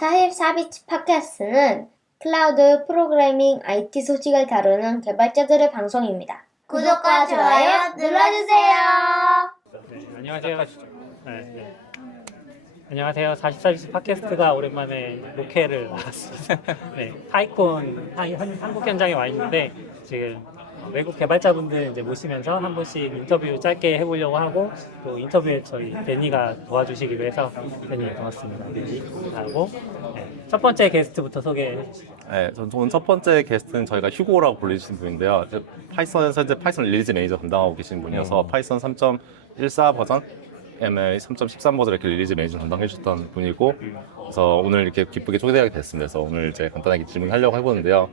44비치 팟캐스트는 클라우드 프로그래밍 IT 소식을 다루는 개발자들의 방송입니다. 구독과 좋아요 눌러주세요. 네, 안녕하세요. 안녕하세요. 44비치 팟캐스트가 오랜만에 로케를 나왔습니다. 네, 파이콘 한국 현장에 와 있는데 지금 외국 개발자분들 이제 모시면서 한 분씩 인터뷰 짧게 해보려고 하고 또 인터뷰에 저희 데니가 도와주시기로 해서 데니 고맙습니다. 하고 첫 번째 게스트부터 소개해 주시죠. 네, 오늘 첫 번째 게스트는 저희가 휴고라고 불리시는 분인데요. 파이썬에서 현재 파이썬 릴리즈 매니저 담당하고 계신 분이어서 파이썬 3.14 버전, ML 3.13 버전 이렇게 릴리즈 매니저 담당해 주셨던 분이고, 그래서 오늘 이렇게 기쁘게 초대하게 됐습니다. 그래서 오늘 이제 간단하게 질문하려고 해보는데요.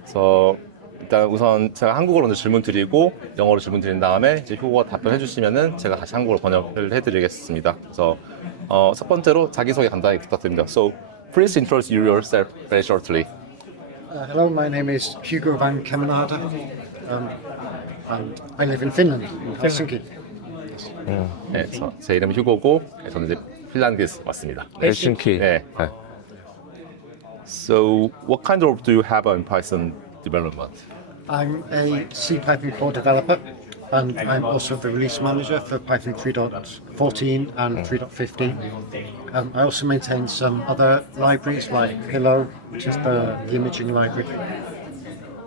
그래서 일단 우선 제가 한국어로 먼저 질문 드리고 영어로 질문 드린 다음에 이제 휴고가 답변해 주시면은 제가 다시 한국어로 번역을 해드리겠습니다. 그래서 첫 번째로 자기소개 간단히 부탁드립니다. So please introduce yourself very shortly. Hello, my name is Hugo van Kemenade, and I live in Finland, in Helsinki. 네, 제 이름은 휴고고 저는 이제 핀란드에서 왔습니다. 헬싱키. 네. So what kind of do you have in Python development? I'm a C Python core developer, and I'm also the release manager for Python 3.14 and 3.15. I also maintain some other libraries like Pillow, which is the imaging library.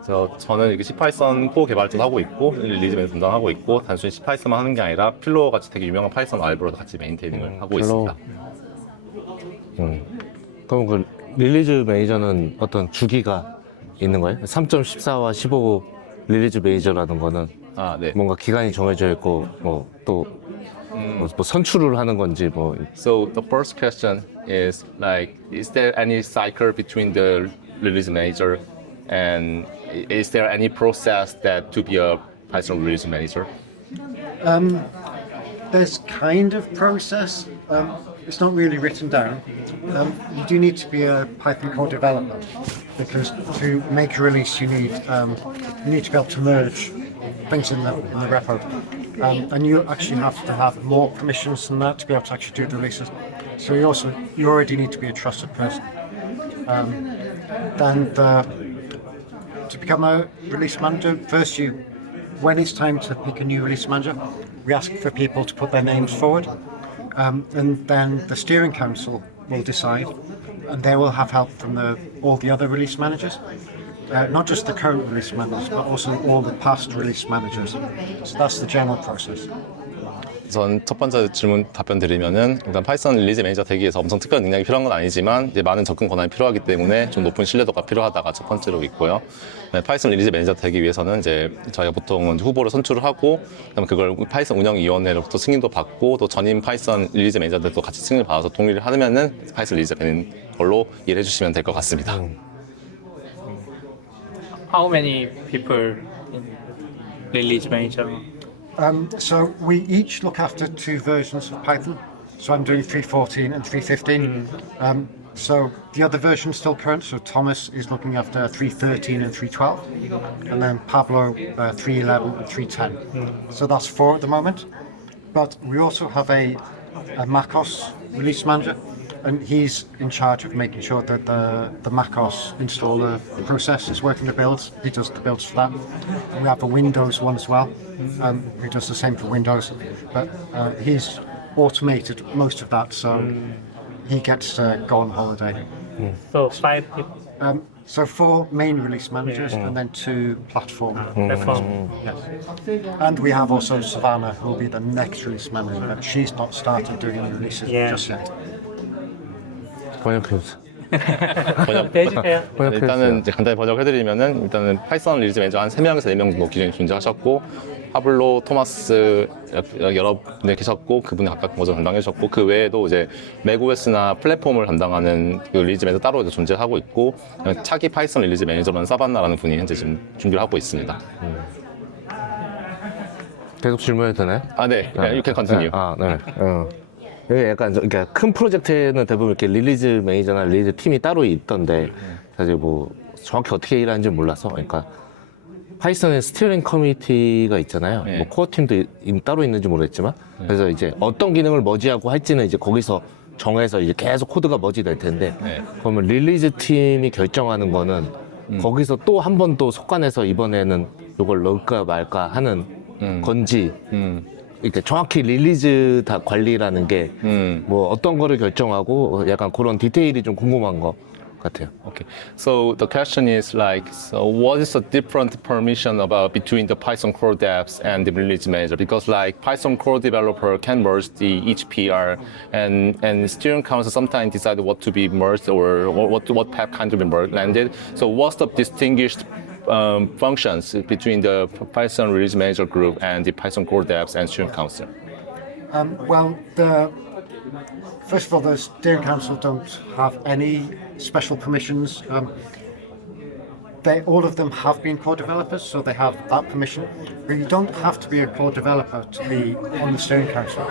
그래서 저는 이렇게 C-Python 코어 개발도 하고 있고 릴리즈맨 담당하고 있고 단순히 C-Python만 하는 게 아니라 필로우 같이 되게 유명한 파이썬 라이브러도 같이 메인테이닝을 하고 있습니다. 그럼 그 릴리즈 매니저는 어떤 주기가 있는 거예요? 3.14와 15 릴리즈 매니저라는 거는 아, 네. 뭔가 기간이 정해져 있고 뭐 또 뭐 선출을 하는 건지 뭐. So the first question is like, is there any cycle between the release manager and is there any process that to be a Python release manager? There's kind of process. It's not really written down. You do need to be a Python core developer because to make a release you need to be able to merge things in the repo, and you actually have to have more permissions than that to be able to actually do the releases. So you already need to be a trusted person. To become a release manager, first when it's time to pick a new release manager, we ask for people to put their names forward, and then the steering council will decide, and they will have help from all the other release managers, not just the current release managers, but also all the past release managers. So that's the general process. 우선 첫 번째 질문 답변 드리면은 일단 파이썬 릴리즈 매니저 되기 위해서 엄청 특별한 능력이 필요한 건 아니지만 이제 많은 접근 권한이 필요하기 때문에 좀 높은 신뢰도가 필요하다가 첫 번째로 있고요. 네, 파이썬 릴리즈 매니저 되기 위해서는 이제 저희가 보통은 후보를 선출을 하고 그다음에 그걸 파이썬 운영위원회로부터 승인도 받고 또 전임 파이썬 릴리즈 매니저들도 같이 승인을 받아서 동의를 하면은 파이썬 릴리즈 되는 걸로 이해해 주시면 될 것 같습니다. How many people in release manager? So we each look after two versions of Python. So I'm doing 3.14 and 3.15. So the other version is still current. So Thomas is looking after 3.13 and 3.12, and then Pablo 3.11 and 3.10. So that's 4 at the moment. But we also have a macOS release manager, and he's in charge of making sure that the macOS installer process is working the builds. He does the builds for that. And we have a Windows one as well, who does the same for Windows. But he's automated most of that, so he gets to go on holiday. So 5 people. So 4 main release managers and then 2 platform. Platform. Yes. And we have also Savannah, who will be the next release manager, but she's not started doing any releases just yet. 번역해 주세요. 해주세요. 일단은 이제 간단히 번역해드리면은 일단은 파이썬 릴리즈 매니저 한 3명에서 4명 정도 기존에 존재하셨고 파블로, 토마스 여러 분이 계셨고 그분이 각각 버전 담당해 주셨고 그 외에도 이제 맥OS나 플랫폼을 담당하는 그 릴리즈 매니저 따로 이제 존재하고 있고 차기 파이썬 릴리즈 매니저는 사반나라는 분이 현재 지금 준비를 하고 있습니다. 계속 질문해도 되나요? 아, 네. You can continue. 아, 네. 이게 약간 그러니까 큰 프로젝트는 대부분 이렇게 릴리즈 매니저나 릴리즈 팀이 따로 있던데 사실 뭐 정확히 어떻게 일하는지 몰라서 그러니까 파이썬에 스티어링 커뮤니티가 있잖아요. 네. 뭐 코어 팀도 따로 있는지 모르겠지만 그래서 이제 어떤 기능을 머지하고 할지는 이제 거기서 정해서 이제 계속 코드가 머지 될 텐데 네. 그러면 릴리즈 팀이 결정하는 거는 거기서 또 한 번 또 속관해서 이번에는 이걸 넣을까 말까 하는 건지 이렇게 정확히 릴리즈 다 관리라는 게 뭐 어떤 거를 결정하고 약간 그런 디테일이 좀 궁금한 것 같아요. Okay. So the question is like, so what is the different permission about between the Python core devs and the release manager? Because like Python core developer can merge the each PR, and steering council sometimes decide what to be merged or what path kind to be landed. So what's the distinguished functions between the Python release manager group and the Python core devs and steering council? Well, first of all, the steering council don't have any special permissions. All of them have been core developers, so they have that permission. But you don't have to be a core developer to be on the steering council.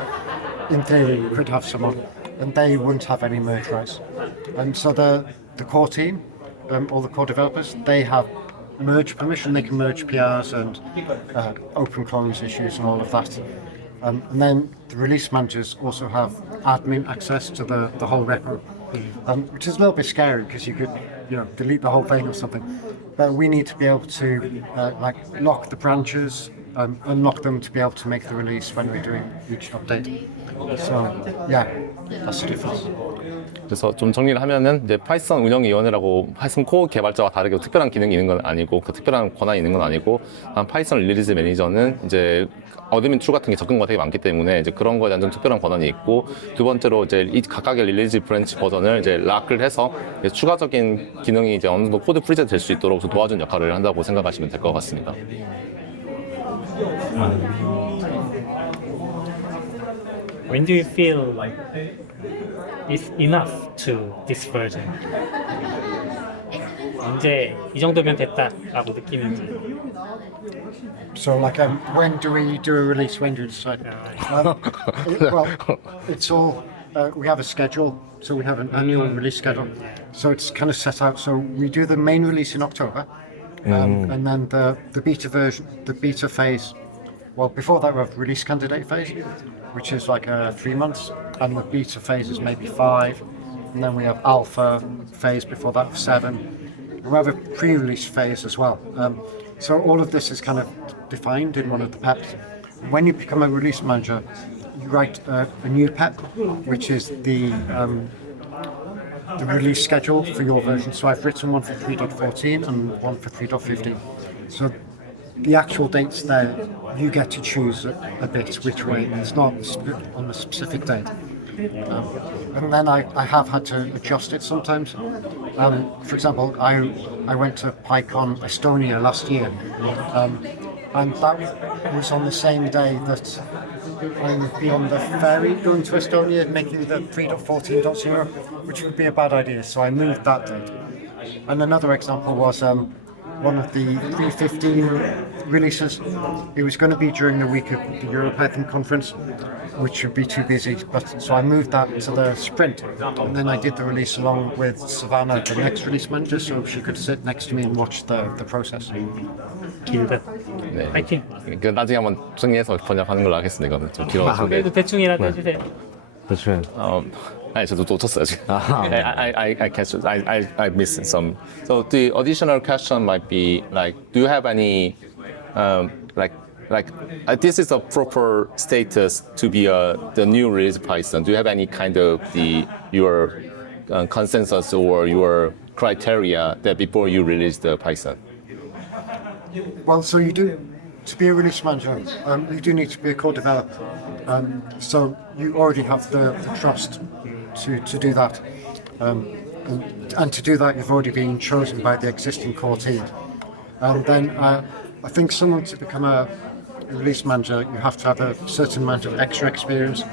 In theory, you could have someone, and they wouldn't have any merge rights. And so the core team, all the core developers, they have merge permission. They can merge PRs and open clones issues and all of that. And then the release managers also have admin access to the whole repo, which is a little bit scary because you could, delete the whole thing or something. But we need to be able to lock the branches, unlock them to be able to make the release when we're doing each update. So yeah, that's the difference. 그래서 좀 정리를 하면은 이제 파이썬 운영위원회라고 파이썬 코어 개발자와 다르게 특별한 기능이 있는 건 아니고 그 특별한 권한이 있는 건 아니고 파이썬 릴리즈 매니저는 이제 어드민 툴 같은 게 접근과 되게 많기 때문에 이제 그런 거에 대한 좀 특별한 권한이 있고 두 번째로 이제 이 각각의 릴리즈 브랜치 버전을 이제 락을 해서 이제 추가적인 기능이 이제 어느 정도 코드 프리셋 될 수 있도록 도와주는 역할을 한다고 생각하시면 될 것 같습니다. When do you feel like it's enough to this version? 이제 이 정도면 됐다라고 느끼는지. So when do we do a release? When do we decide? It's all, we have a schedule, so we have an annual release schedule. So it's kind of set out. So we do the main release in October, and then the beta version, the beta phase. Well, before that we have release candidate phase, which is like 3 months, and the beta phase is maybe 5, and then we have alpha phase before that of 7. We have a pre-release phase as well. So all of this is kind of defined in one of the PEPs. When you become a release manager, you write a new PEP, which is the release schedule for your version. So I've written one for 3.14 and one for 3.15. So the actual dates there, you get to choose a bit which way. It's not on a specific date. And then I have had to adjust it sometimes. For example, I went to PyCon Estonia last year, and that was on the same day that I would be on the ferry going to Estonia, making the 3.14.0, which would be a bad idea. So I moved that date. And another example was one of the 3.15 releases. It was going to be during the week of the EuroPython conference, which would be too busy. But so I moved that to the sprint, and then I did the release along with Savannah, the next release manager, so she could sit next to me and watch the process. 길다. 네. 파이팅. 그 나중에 한번 정리해서 번역하는 걸로 하겠습니다. 이거는 좀 길어가지고. 그래도 대충이라도 해주세요. 그렇죠. 아니 저도 놓쳤어요 지금. I catch it. I missed some. So the additional question might be like, do you have any this is a proper status to be the new release Python? Do you have any kind of your consensus or your criteria that before you release the Python? Well, so you do, to be a release manager, you do need to be a core developer. So you already have the trust to do that. And to do that, you've already been chosen by the existing core team. And then I think someone to become a release manager, you have to have a certain amount of extra experience.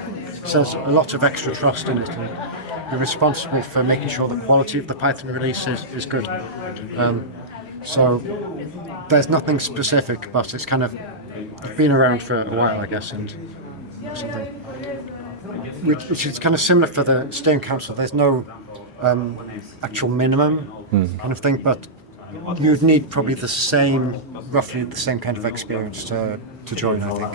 So there's a lot of extra trust in it. And you're responsible for making sure the quality of the Python release is good. So there's nothing specific, but it's kind of been around for a while, I guess, and something which is kind of similar for the steering council. There's no actual minimum kind of thing, but you'd need probably roughly the same kind of experience to join, I think.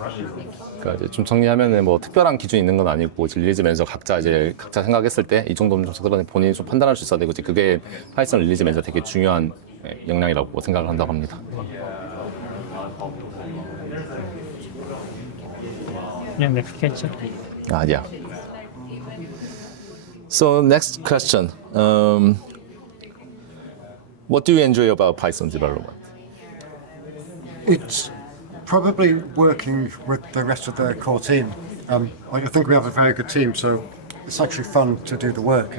그러니까 이제 좀 정리하면은 뭐 특별한 기준이 있는 건 아니고 이제 릴리즈 매니저 각자 생각했을 때 이 정도면 좀 그런 본인이 좀 판단할 수 있어야 되고 이제 그게 파이썬 릴리즈 매니저 되게 중요한 역량이라고 생각을 한다고 합니다. Yeah, next question. Yeah. So next question. What do you enjoy about Python development? It's probably working with the rest of the core team. I think we have a very good team, so it's actually fun to do the work.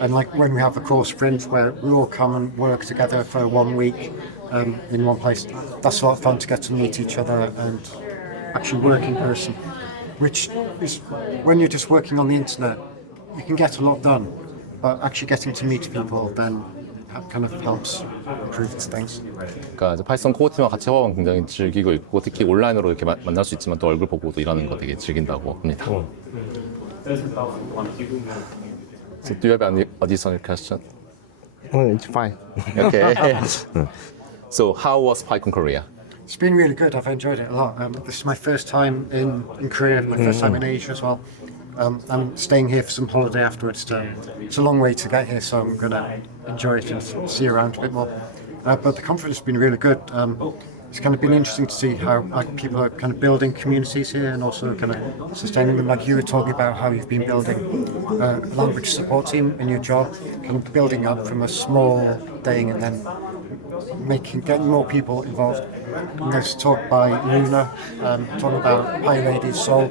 And like when we have a core sprint where we all come and work together for 1 week in one place, that's a lot of fun to get to meet each other and actually work in person. Which is, when you're just working on the internet, you can get a lot done, but actually getting to meet people then kind of helps improve things. 그러니까 이제 파이썬 코어 팀과 같이 협업은 굉장히 즐기고 있고 특히 온라인으로 이렇게 만날 수 있지만 또 얼굴 보고도 일하는 거 되게 즐긴다고 합니다. So do you have any additional question? It's fine. Okay. So how was PyCon Korea? It's been really good. I've enjoyed it a lot. This is my first time in Korea, my first time in Asia as well. I'm staying here for some holiday afterwards. It's a long way to get here, so I'm going to enjoy it and see around a bit more. But the conference has been really good. It's kind of been interesting to see how people are kind of building communities here and also kind of sustaining them. Like you were talking about how you've been building a language support team in your job, kind of building up from a small thing and then getting more people involved. And there's talk by Luna, talking about PyLady's Soul,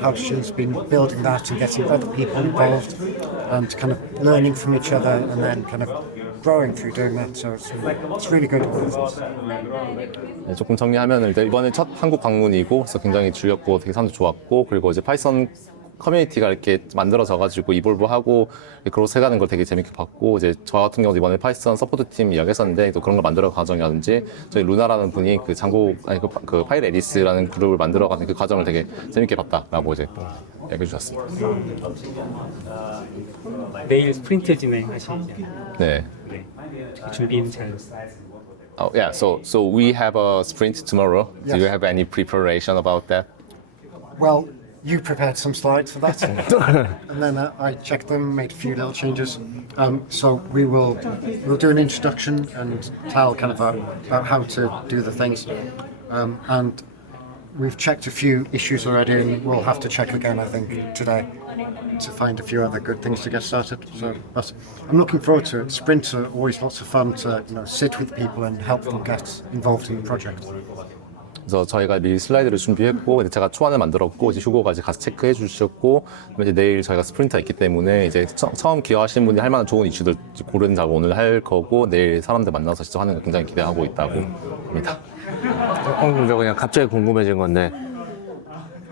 how she's been building that and getting other people involved and kind of learning from each other and then kind of growing through doing that. So it's really good. 네, 조금 정리하면 일단 이번에 첫 한국 방문이고 그래서 굉장히 즐겁고 되게 사람도 좋았고 그리고 이제 파이썬 커뮤니티가 이렇게 만들어져가지고 이볼브하고 그로스해가는 걸 되게 재밌게 봤고 이제 저 같은 경우도 이번에 파이썬 서포트 팀 이야기했었는데 또 그런 걸 만들어 과정이라든지 저희 루나라는 분이 그 파일 에디스라는 그룹을 만들어가는 그 과정을 되게 재밌게 봤다라고 이제 얘기해 주셨습니다. 내일 스프린트 진행하시잖아요. 네. 네. 준비는 잘. Oh yeah. So we have a sprint tomorrow. Yes. Do you have any preparation about that? Well, you prepared some slides for that, and then I checked them, made a few little changes. So we'll do an introduction and tell kind of about how to do the things, and we've checked a few issues already, and we'll have to check again, I think, today to find a few other good things to get started. So, but I'm looking forward to it. Sprints are always lots of fun to sit with people and help them get involved in the project. 그래서 저희가 미리 슬라이드를 준비했고 이제 제가 초안을 만들었고 이제 휴고가 이제 가서 체크해 주셨고 이제 내일 저희가 스프린트가 있기 때문에 이제 처음 기여하시는 분이 할 만한 좋은 이슈들 고른 작업 오늘 할 거고 내일 사람들 만나서 직접 하는 거 굉장히 기대하고 있다고 합니다. 저 그냥 갑자기 궁금해진 건데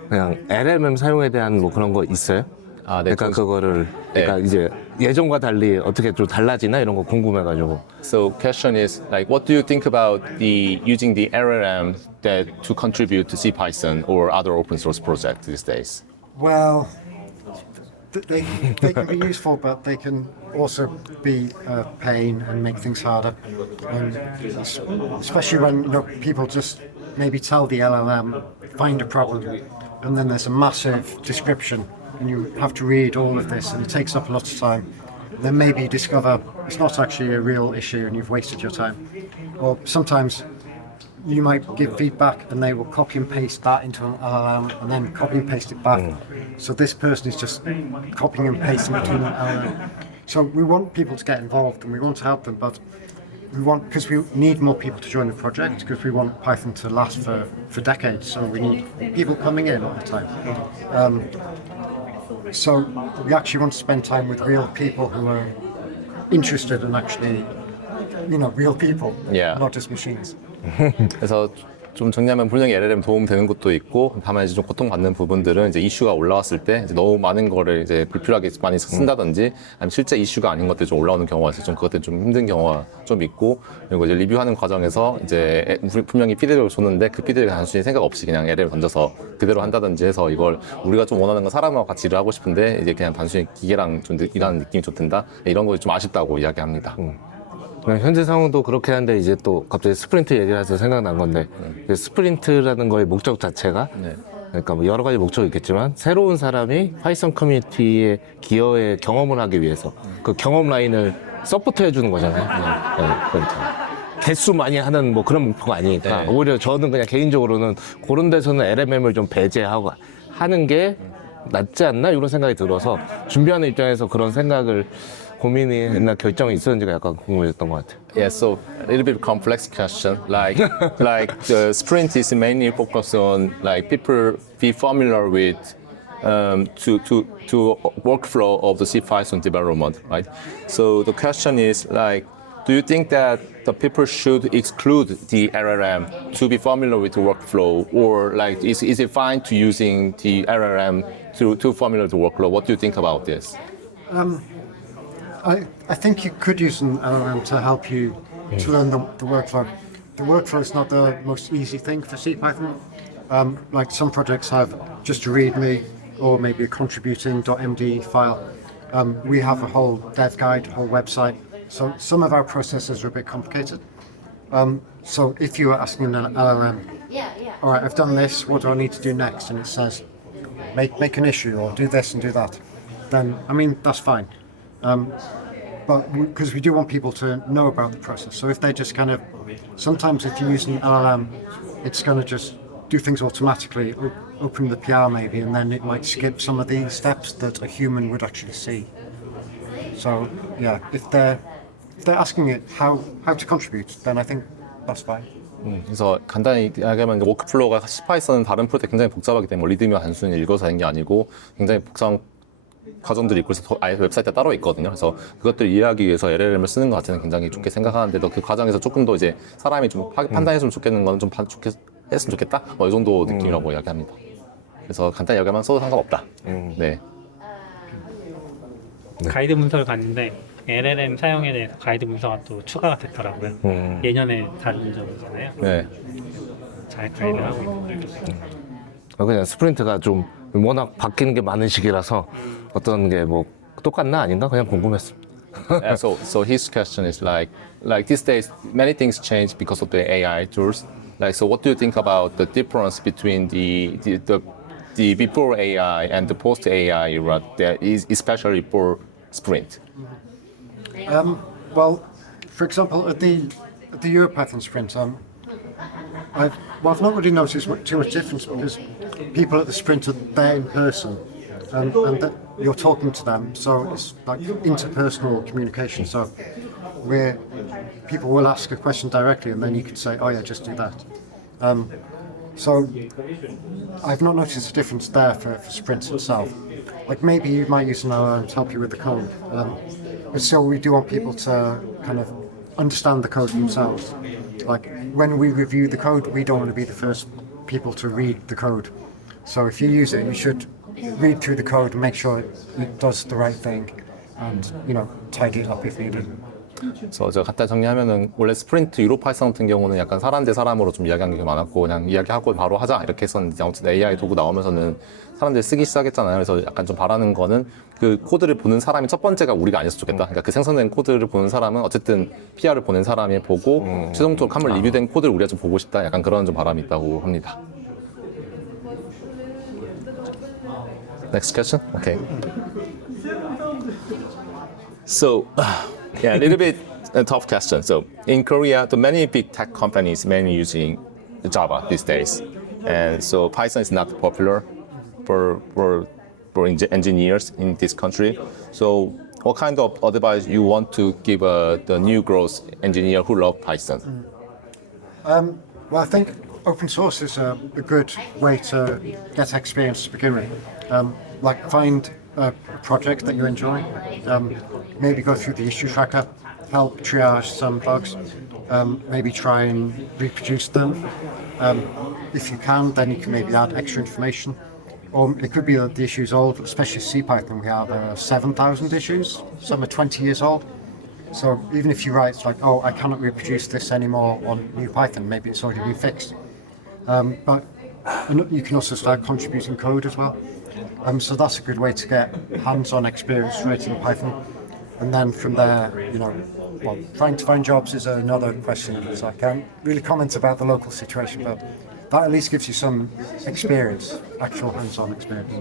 그냥 LLM 사용에 대한 뭐 그런 거 있어요? 아, 네. 그러니까 그거를 그러니까 이제 예전과 달리 어떻게 좀 달라지나 이런 거 궁금해가지고. So question is like, what do you think about using the LLM that to contribute to CPython or other open source projects these days? Well, they can be useful, but they can also be a pain and make things harder. Especially when people just maybe tell the LLM, find a problem, and then there's a massive description, and you have to read all of this, and it takes up a lot of time. Then maybe you discover it's not actually a real issue, and you've wasted your time. Or sometimes you might give feedback and they will copy and paste that into an LLM and then copy and paste it back. So this person is just copying and pasting between the LLM. So we want people to get involved and we want to help them, but because we need more people to join the project because we want Python to last for decades. So we need people coming in all the time. So we actually want to spend time with real people who are interested in actually, real people, Yeah. not just machines. 그래서 좀 정리하면 분명히 LLM 도움 되는 것도 있고 다만 이제 좀 고통받는 부분들은 이제 이슈가 올라왔을 때 이제 너무 많은 거를 이제 불필요하게 많이 쓴다든지 아니면 실제 이슈가 아닌 것들이 좀 올라오는 경우가 있어서 좀 그것들 좀 힘든 경우가 좀 있고 그리고 이제 리뷰하는 과정에서 이제 분명히 피드백을 줬는데 그 피드백을 단순히 생각 없이 그냥 LLM 던져서 그대로 한다든지 해서 이걸 우리가 좀 원하는 건 사람하고 같이 일을 하고 싶은데 이제 그냥 단순히 기계랑 좀 일하는 느낌이 좀 든다 이런 거 좀 아쉽다고 이야기합니다. 현재 상황도 그렇게 한데 이제 또 갑자기 스프린트 얘기를 해서 생각난 건데 스프린트라는 거의 목적 자체가 네. 그러니까 뭐 여러 가지 목적이 있겠지만 새로운 사람이 파이썬 커뮤니티의 기여에 경험을 하기 위해서 그 경험 라인을 서포트 해주는 거잖아요. 그러니까 개수 많이 하는 뭐 그런 목표가 아니니까 네. 오히려 저는 그냥 개인적으로는 그런 데서는 LMM을 좀 배제하고 하는 게 낫지 않나 이런 생각이 들어서 준비하는 입장에서 그런 생각을 고민이나 결정이 있었는지가 약간 궁금했던 것 같아요. Yeah, so a little bit complex question. Like the sprint is mainly focused on like people be familiar with to workflow of the C Python development, right? So the question is like, do you think that the people should exclude the LLM to be familiar with the workflow, or like is it fine to using the LLM to familiar with the workflow? What do you think about this? I think you could use an LLM to help you to learn the workflow. The workflow is not the most easy thing for CPython. Like some projects have just a README or maybe a contributing.md file. We have a whole dev guide, whole website. So some of our processes are a bit complicated. So if you are asking an LLM, all right, I've done this, what do I need to do next? And it says, make an issue or do this and do that. Then, I mean, that's fine. But because we do want people to know about the process. So if they just kind of, sometimes if you use an LLM, it's going to just do things automatically, open the PR maybe, and then it might skip some of the steps that a human would actually see. So yeah, if they're asking it how to contribute, then I think that's fine. 그래서 간단히 이야기하면 워크플로우가 C파이썬은 다른 프로젝트 굉장히 복잡하기 때문에 리드미와 단순히 읽어서 하는 게 아니고 굉장히 복잡한 과정들이 있고 있어서 아예 웹사이트에 따로 있거든요. 그래서 그것들을 이해하기 위해서 LLM을 쓰는 것 자체는 굉장히 좋게 생각하는데도 그 과정에서 조금 더 이제 사람이 좀 판단했으면 좋겠는 거는 좀 했으면 좋겠다. 뭐 이 정도 느낌이라고 이야기합니다. 그래서 간단히 이야기하면 써도 상관없다. 네. 가이드 문서를 봤는데 LLM 사용에 대해서 가이드 문서가 또 추가가 됐더라고요. 예년에 다른 점이잖아요. 네. 잘 가이드를 하고 있는데. 그냥 스프린트가 좀 워낙 바뀌는 게 많은 시기라서 어떤 게 뭐 똑같나 아닌가 그냥 궁금했습니다. Yeah, so his question is like these days many things change because of the AI tools. Like so, what do you think about the difference between the before AI and the post AI era? That is especially for Sprint. Well, for example, at the EuroPython sprint, I've not really noticed too much difference because people at the sprint are there in person, and that you're talking to them, so it's like interpersonal communication. So where people will ask a question directly, and then you can say, "Oh yeah, just do that." So I've not noticed a difference there for Sprint itself. Like maybe you might use an LLM to help you with the code. But still, we do want people to kind of understand the code themselves. Like when we review the code, we don't want to be the first people to read the code. So if you use it, you should read through the code and make sure it does the right thing, and tidy it up if needed. 그래서 제가 간단히 정리하면은 원래 스프린트 유로파이썬 같은 경우는 약간 사람 대 사람으로 좀 이야기하는 게 많았고 그냥 이야기하고 바로 하자 이렇게 했었는데 아무튼 AI 도구 나오면서는 사람들이 쓰기 시작했잖아요. 그래서 약간 좀 바라는 거는 그 코드를 보는 사람이 첫 번째가 우리가 아니었으면 좋겠다. 그러니까 그 생성된 코드를 보는 사람은 어쨌든 PR을 보낸 사람이 보고 최종적으로 한번 리뷰된 코드를 우리가 좀 보고 싶다. 약간 그런 좀 바람이 있다고 합니다. Next question? Okay. So, yeah, a little bit a tough question. So, in Korea, the many big tech companies mainly using Java these days, and so Python is not popular for engineers in this country. So, what kind of advice you want to give the new growth engineer who love Python? Well, I think open source is a good way to get experience to begin with. Like find a project that you enjoy, maybe go through the issue tracker, help triage some bugs, maybe try and reproduce them. If you can, then you can maybe add extra information. Or it could be that the issue's old, especially CPython, we have 7,000 issues, some are 20 years old. So even if you write like, oh, I cannot reproduce this anymore on new Python, maybe it's already been fixed. But you can also start contributing code as well. So that's a good way to get hands-on experience writing Python. and then from there, well, trying to find jobs is another question. So I can't really comment about the local situation, but that at least gives you some experience, actual hands-on experience.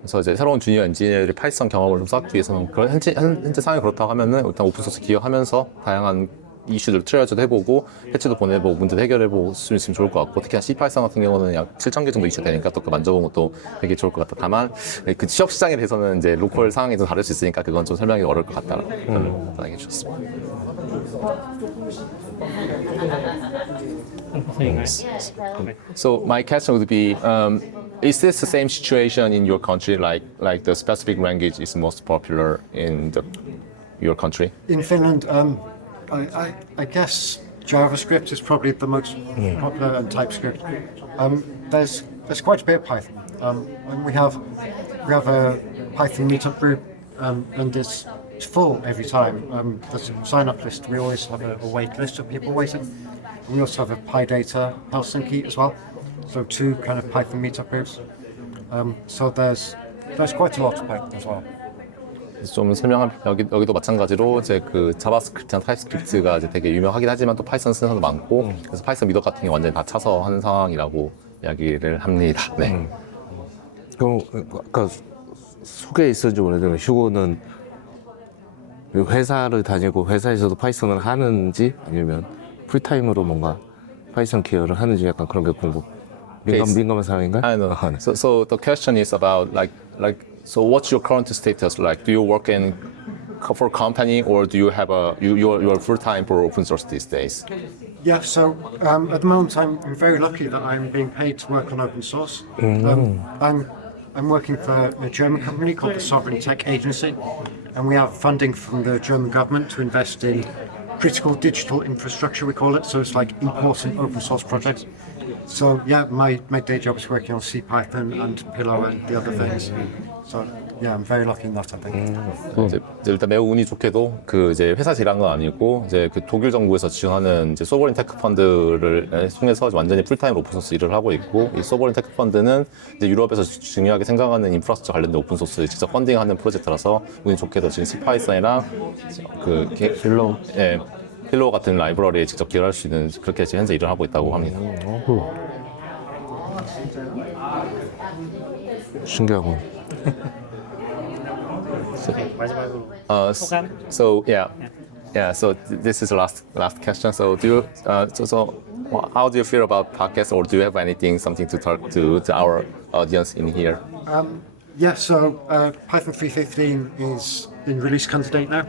그래서 이제 새로운 주니어 엔지니어들이 파이썬 경험을 좀 쌓기 위해서는 현재 상황이 그렇다고 하면은 일단 오픈소스 기여하면서 다양한 이슈들 트레이어도 해보고 패치도 보내보고 문제도 해결해보고 수 있으면 좋을 것 같고, 특히 C 파이썬 같은 경우는 약 7,000개 정도 이슈 되니까 또 그 만져보는 것도 되게 좋을 것 같다. 다만 그 취업 시장에 대해서는 이제 로컬 상황이 좀 다를 수 있으니까 그건 좀 설명하기 어려울 것 같다라고 답변해 주셨습니다. So my question would be, is this the same situation in your country, like the specific language is most popular in your country? In Finland, I guess JavaScript is probably the most popular, and TypeScript. There's quite a bit of Python, and we have a Python meetup group, and it's full every time. There's a sign-up list. We always have a wait list of people waiting. And we also have a PyData Helsinki as well, so 2 kind of Python meetup groups. So there's quite a lot of Python as well. 좀 설명할 여기도 마찬가지로 이제 그 자바스크립트나 타입스크립트가 이제 되게 유명하긴 하지만 또 파이썬 쓰는 사람도 많고, 그래서 파이썬 미덕 같은 게 완전히 다 차서 하는 상황이라고 이야기를 합니다. 네. 그럼 아까 소개에 있었는지 모르겠는데 휴고는 회사를 다니고 회사에서도 파이썬을 하는지 아니면 풀타임으로 뭔가 파이썬 기여를 하는지 약간 그런 게 민감한 상황인가요? I know. So the question is about so what's your current status like? Do you work for a company, or do you have you're full time for open source these days? Yeah, so at the moment I'm very lucky that I'm being paid to work on open source. I'm working for a German company called the Sovereign Tech Agency, and we have funding from the German government to invest in critical digital infrastructure, we call it. So it's like important open source projects. So yeah, my day job is working on C Python and Pillow and the other things. So yeah, I'm very lucky in that, I think. 이제 일단 매우 운이 좋게도 그 이제 회사에서 일한 건 아니고 이제 그 독일 정부에서 지원하는 이제 소버린 테크 펀드를 통해서 완전히 풀타임 오픈소스 일을 하고 있고, 이 소버린 테크 펀드는 이제 유럽에서 중요하게 생각하는 인프라스트럭처 관련된 오픈소스 직접 펀딩하는 프로젝트라서 운이 좋게도 지금 C 파이썬이랑 그 필로우 같은 라이브러리에 직접 기여할 수 있는 그렇게 지금 현재 일을 하고 있다고 합니다. 신기하고. 마지막으로 소감? So So this is the last question. So how do you feel about podcasts, or do you have something to talk to our audience in here? Yeah, so Python 3.15 is in release candidate now.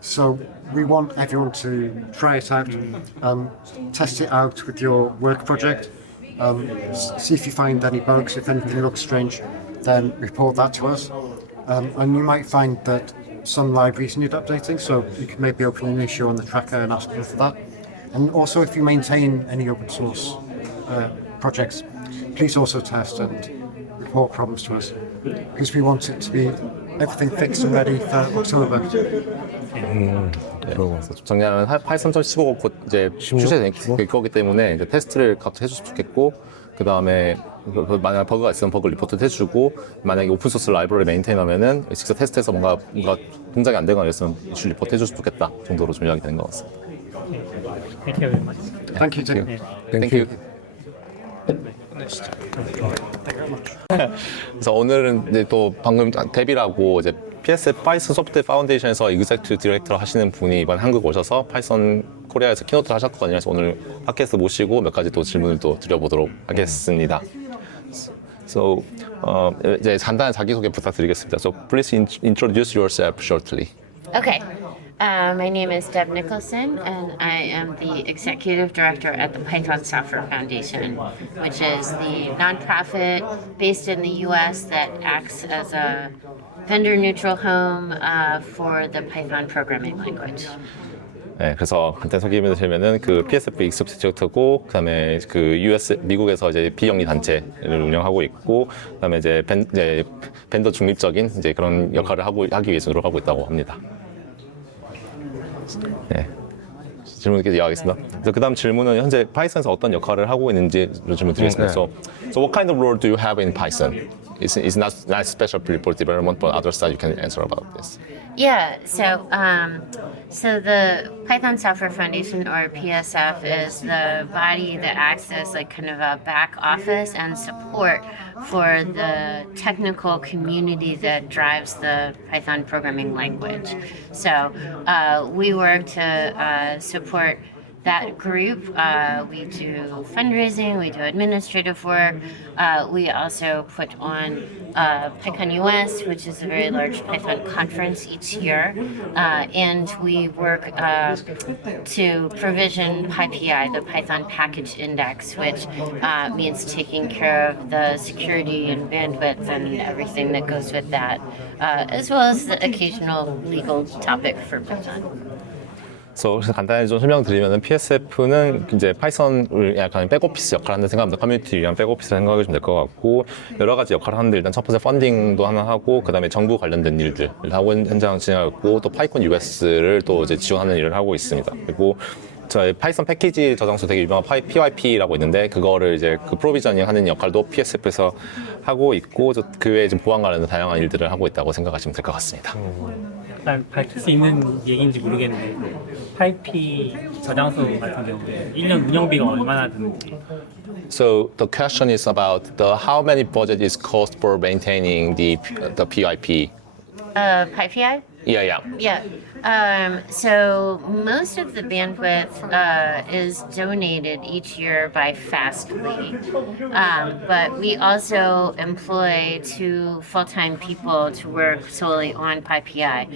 So we want everyone to try it out, test it out with your work project, see if you find any bugs. If anything looks strange, then report that to us. And you might find that some libraries need updating, so you can maybe open an issue on the tracker and ask them for that. And also, if you maintain any open source projects, please also test and report problems to us, because we want it to be everything fixed and ready for October. 그래서 정리하면 파이썬 3.15가 곧 이제 출시될 거기 때문에 이제 테스트를 같이 해줬으면 좋겠고, 그 다음에 만약 버그가 있으면 버그 리포트 해주고, 만약에 오픈소스 라이브러리 메인테이너면은 직접 테스트해서 뭔가 동작이 안 되거나 이랬으면 이슈 리포트 해줬으면 좋겠다 정도로 좀 이야기 되는 것 같습니다. Thank you very much. Thank you, Tim. Thank you. 그래서 오늘은 이제 또 방금 데뷔라고 이제 PSF 파이썬 소프트웨어 파운데이션에서 이그젝트 디렉터 하시는 분이 이번 한국 오셔서 파이썬 코리아에서 키노트를 하셨거든요. 그래서 오늘 팟캐스트 모시고 몇 가지 또 질문을 또 드려보도록 하겠습니다. So 이제 간단한 자기소개 부탁드리겠습니다. So please introduce yourself shortly. Okay. My name is Deb Nicholson, and I am the executive director at the Python Software Foundation, which is the nonprofit based in the U.S. that acts as a vendor-neutral home for the Python programming language. 네, 그래서 간단히 소개해 드리면은 그 PSF 익스펙트고, 그다음에 그 US 미국에서 이제 비영리 단체를 운영하고 있고, 그다음에 이제 벤더 중립적인 이제 그런 역할을 하기 위해서 노력하고 있다고 합니다. 네. 질문 계속 이어가겠습니다. 그 다음 질문은 현재 파이썬에서 어떤 역할을 하고 있는지 질문 드리겠습니다. So what kind of role do you have in Python? it's not special for development, but other side you can answer about this. Yeah, so the Python Software Foundation, or PSF, is the body that acts as like kind of a back office and support for the technical community that drives the Python programming language. So we work to support that group. We do fundraising, we do administrative work. We also put on PyCon US, which is a very large Python conference each year. And we work to provision PyPI, the Python Package Index, which means taking care of the security and bandwidth and everything that goes with that, as well as the occasional legal topic for Python. 그래서 간단히 좀 설명드리면 PSF는 이제 파이썬을 약간 백오피스 역할을 한다 생각합니다. 커뮤니티를 위한 백오피스 생각이 좀 될 것 같고 여러 가지 역할을 하는데 일단 첫 번째 펀딩도 하나 하고 그 다음에 정부 관련된 일들을 하고 현장 진행하고 또 파이콘 US를 또 이제 지원하는 일을 하고 있습니다. 그리고 저희 파이썬 패키지 저장소 되게 유명한 PYP라고 있는데 그거를 이제 그 프로비저닝 하는 역할도 PSF에서 하고 있고 그 외에 좀 보안 관련된 다양한 일들을 하고 있다고 생각하시면 될 것 같습니다. 일단 밝힐 수 있는 얘기인지 모르겠는데 파이피 저장소 같은 경우에 1년 운영비가 얼마나 드는지. So the question is about the how many budget is cost for maintaining the PYP. PyPI? Yeah. Yeah. So most of the bandwidth is donated each year by Fastly. But we also employ 2 full-time people to work solely on PyPI.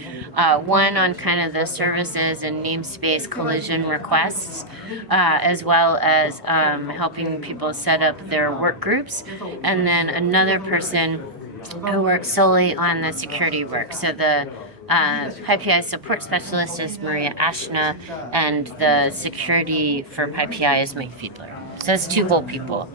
One on kind of the services and namespace collision requests, as well as helping people set up their work groups. And then another person who works solely on the security work. So the PyPI support specialist is Maria Ashna, and the security for PyPI is Mike Fiedler. So it's 2 whole people.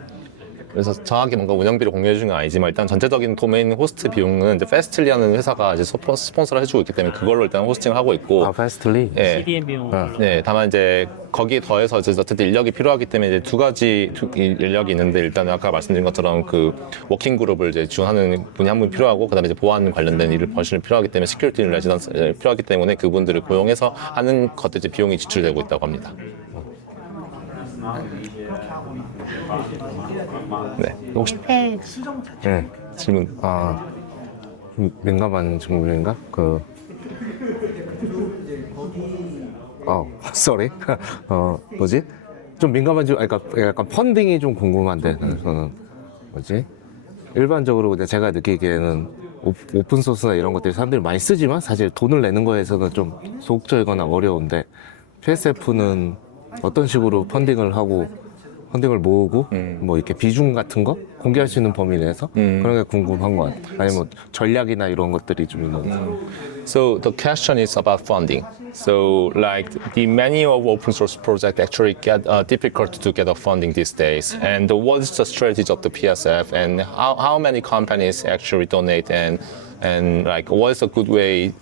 그래서 정확히 뭔가 운영비를 공유해 주는 건 아니지만 일단 전체적인 도메인 호스트 비용은 이제 페스틀리라는 회사가 이제 스폰서를 해주고 있기 때문에 그걸로 일단 호스팅을 하고 있고. 아, 패스틀리? 예. CDN 비용. 네, 다만 이제 거기에 더해서 이제 어쨌든 인력이 필요하기 때문에 이제 2가지 인력이 있는데 일단 아까 말씀드린 것처럼 그 워킹 그룹을 이제 지원하는 분이 한 분 필요하고 그다음에 이제 보안 관련된 일을 벌시는 필요하기 때문에 시큐리티 레지던스 필요하기 때문에 그분들을 고용해서 하는 것들 이제 비용이 지출되고 있다고 합니다. 네, 혹시 Page. 네, 질문. 민감한 질문인가? sorry. 뭐지? 좀 민감한 질문, 그러니까 약간 펀딩이 좀 궁금한데, 저는 뭐지? 일반적으로 제가 느끼기에는 오픈 소스나 이런 것들이 사람들이 많이 쓰지만 사실 돈을 내는 거에서는 좀 소극적이거나 어려운데 PSF는 어떤 식으로 펀딩을 모으고 뭐 이렇게 비중 같은 거 공개할 수 있는 범위 내에서 그런 게 궁금한 것 같아요. 아니면 뭐 전략이나 이런 것들이 좀 있는지. So the question is about funding. So like the many of open source projects actually get difficult to get funding these days. And what is the strategy of the PSF and how many companies actually donate and like what is a good way?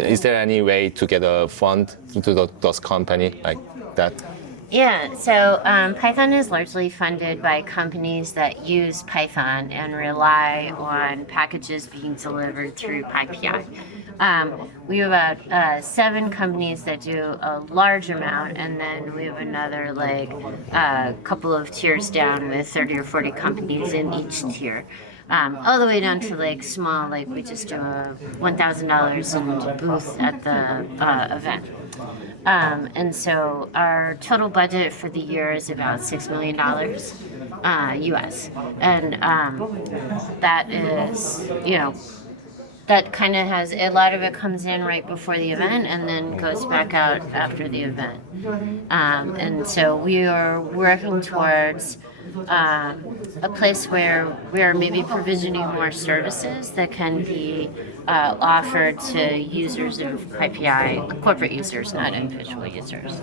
Is there any way to get a fund to those companies like that? Yeah, so Python is largely funded by companies that use Python and rely on packages being delivered through PyPI. We have about 7 companies that do a large amount, and then we have another couple of tiers down with 30 or 40 companies in each tier. All the way down to small, we just do a $1,000 in booth at the event. And so our total budget for the year is about $6 million US. And that is, that kind of has, a lot of it comes in right before the event and then goes back out after the event. And so we are working towards a place where we are maybe provisioning more services that can be offered to users of PyPI, corporate users, not individual users.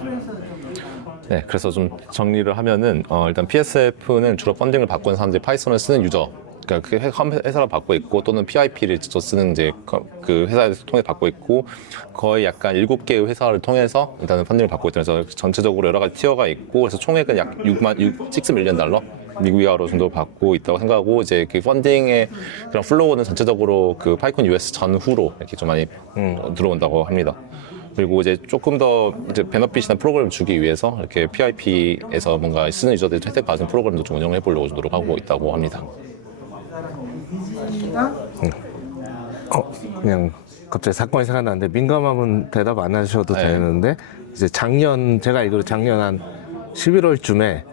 네, 그래서 좀 정리를 하면은 일단 PSF는 주로 펀딩을 받고 있는 사람들이 파이썬을 쓰는 유저 그러니까 그 회사를 받고 있고 또는 PIP를 직접 쓰는 이제 그 회사에서 통해 받고 있고 거의 약간 7개의 회사를 통해서 일단은 펀딩을 받고 있다. 그래서 전체적으로 여러 가지 티어가 있고 그래서 총액은 약 6 밀리언 달러 미국 위아로 정도 받고 있다고 생각하고 이제 그 펀딩의 그런 플로우는 전체적으로 그 파이콘 US 전후로 이렇게 좀 많이 들어온다고 합니다. 그리고 이제 조금 더 이제 베너핏이나 프로그램을 주기 위해서 이렇게 PIP에서 뭔가 쓰는 유저들이 혜택 받은 프로그램도 좀 운영해 보려고 좀 노력하고 있다고 합니다. 그냥 갑자기 사건이 생각나는데 민감하면 대답 안 하셔도 네. 되는데 이제 제가 알기로 작년 한 11월쯤에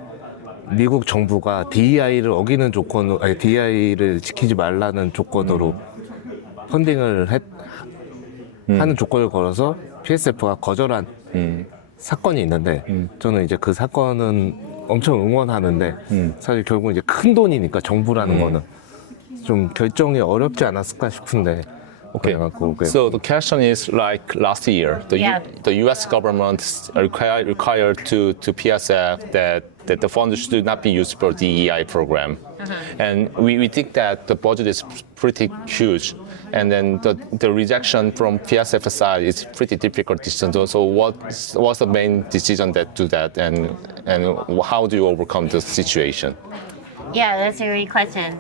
미국 정부가 DEI를 어기는 조건으로 DEI를 지키지 말라는 조건으로 펀딩을 하는 조건을 걸어서 PSF가 거절한 사건이 있는데 저는 이제 그 사건은 엄청 응원하는데 사실 결국 이제 큰 돈이니까 정부라는 거는 좀 결정이 어렵지 않았을까 싶은데 Okay. 그래갖고 So the question is like last year, the U.S. government required to PSF that the funds should not be used for DEI program, and we think that the budget is pretty huge, and then the rejection from PSF side is pretty difficult decision. So what's the main decision that do that, and how do you overcome the situation? Yeah, that's a great question.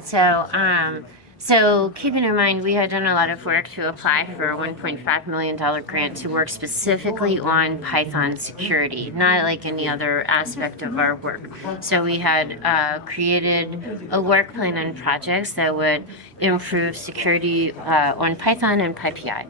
So keeping in mind, we had done a lot of work to apply for a $1.5 million grant to work specifically on Python security, not like any other aspect of our work. So we had created a work plan and projects that would improve security on Python and PyPI.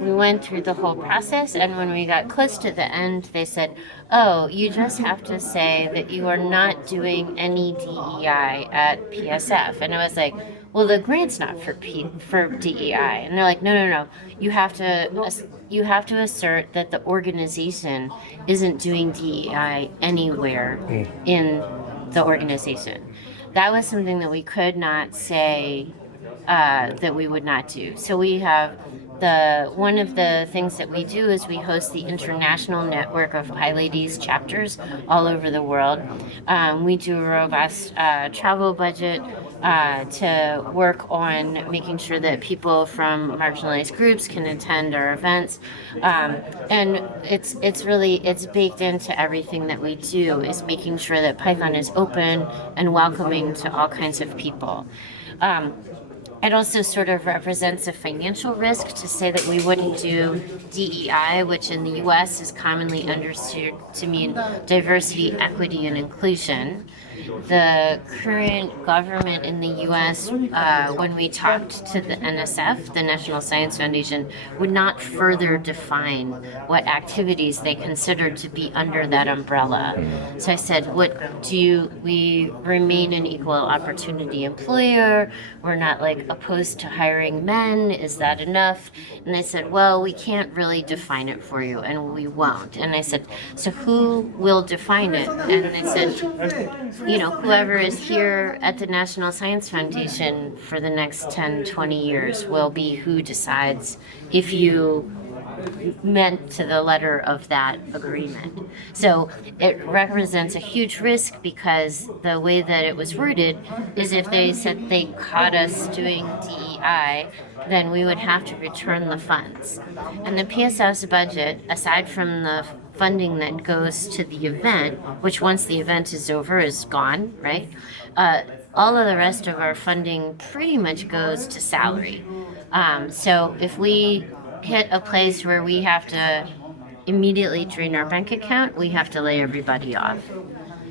We went through the whole process, and when we got close to the end, they said, oh, you just have to say that you are not doing any DEI at PSF. And I was like, well, the grant's not for DEI. And they're like, no. You have to assert that the organization isn't doing DEI anywhere in the organization. That was something that we could not say that we would not do. So we have one of the things that we do is we host the international network of PyLadies chapters all over the world. We do a robust travel budget to work on making sure that people from marginalized groups can attend our events. And it's baked into everything that we do, is making sure that Python is open and welcoming to all kinds of people. It also sort of represents a financial risk to say that we wouldn't do DEI, which in the US is commonly understood to mean diversity, equity, and inclusion. The current government in the US, when we talked to the NSF, the National Science Foundation, would not further define what activities they considered to be under that umbrella. So I said, we remain an equal opportunity employer? We're not like opposed to hiring men. Is that enough? And they said, well, we can't really define it for you, and we won't. And I said, so who will define it? And they said, whoever is here at the National Science Foundation for the next 10, 20 years will be who decides if you meant to the letter of that agreement. So it represents a huge risk because the way that it was worded is if they said they caught us doing DEI, then we would have to return the funds. And the PSF's budget, aside from the funding that goes to the event, which once the event is over is gone, right? All of the rest of our funding pretty much goes to salary. So if we hit a place where we have to immediately drain our bank account, we have to lay everybody off.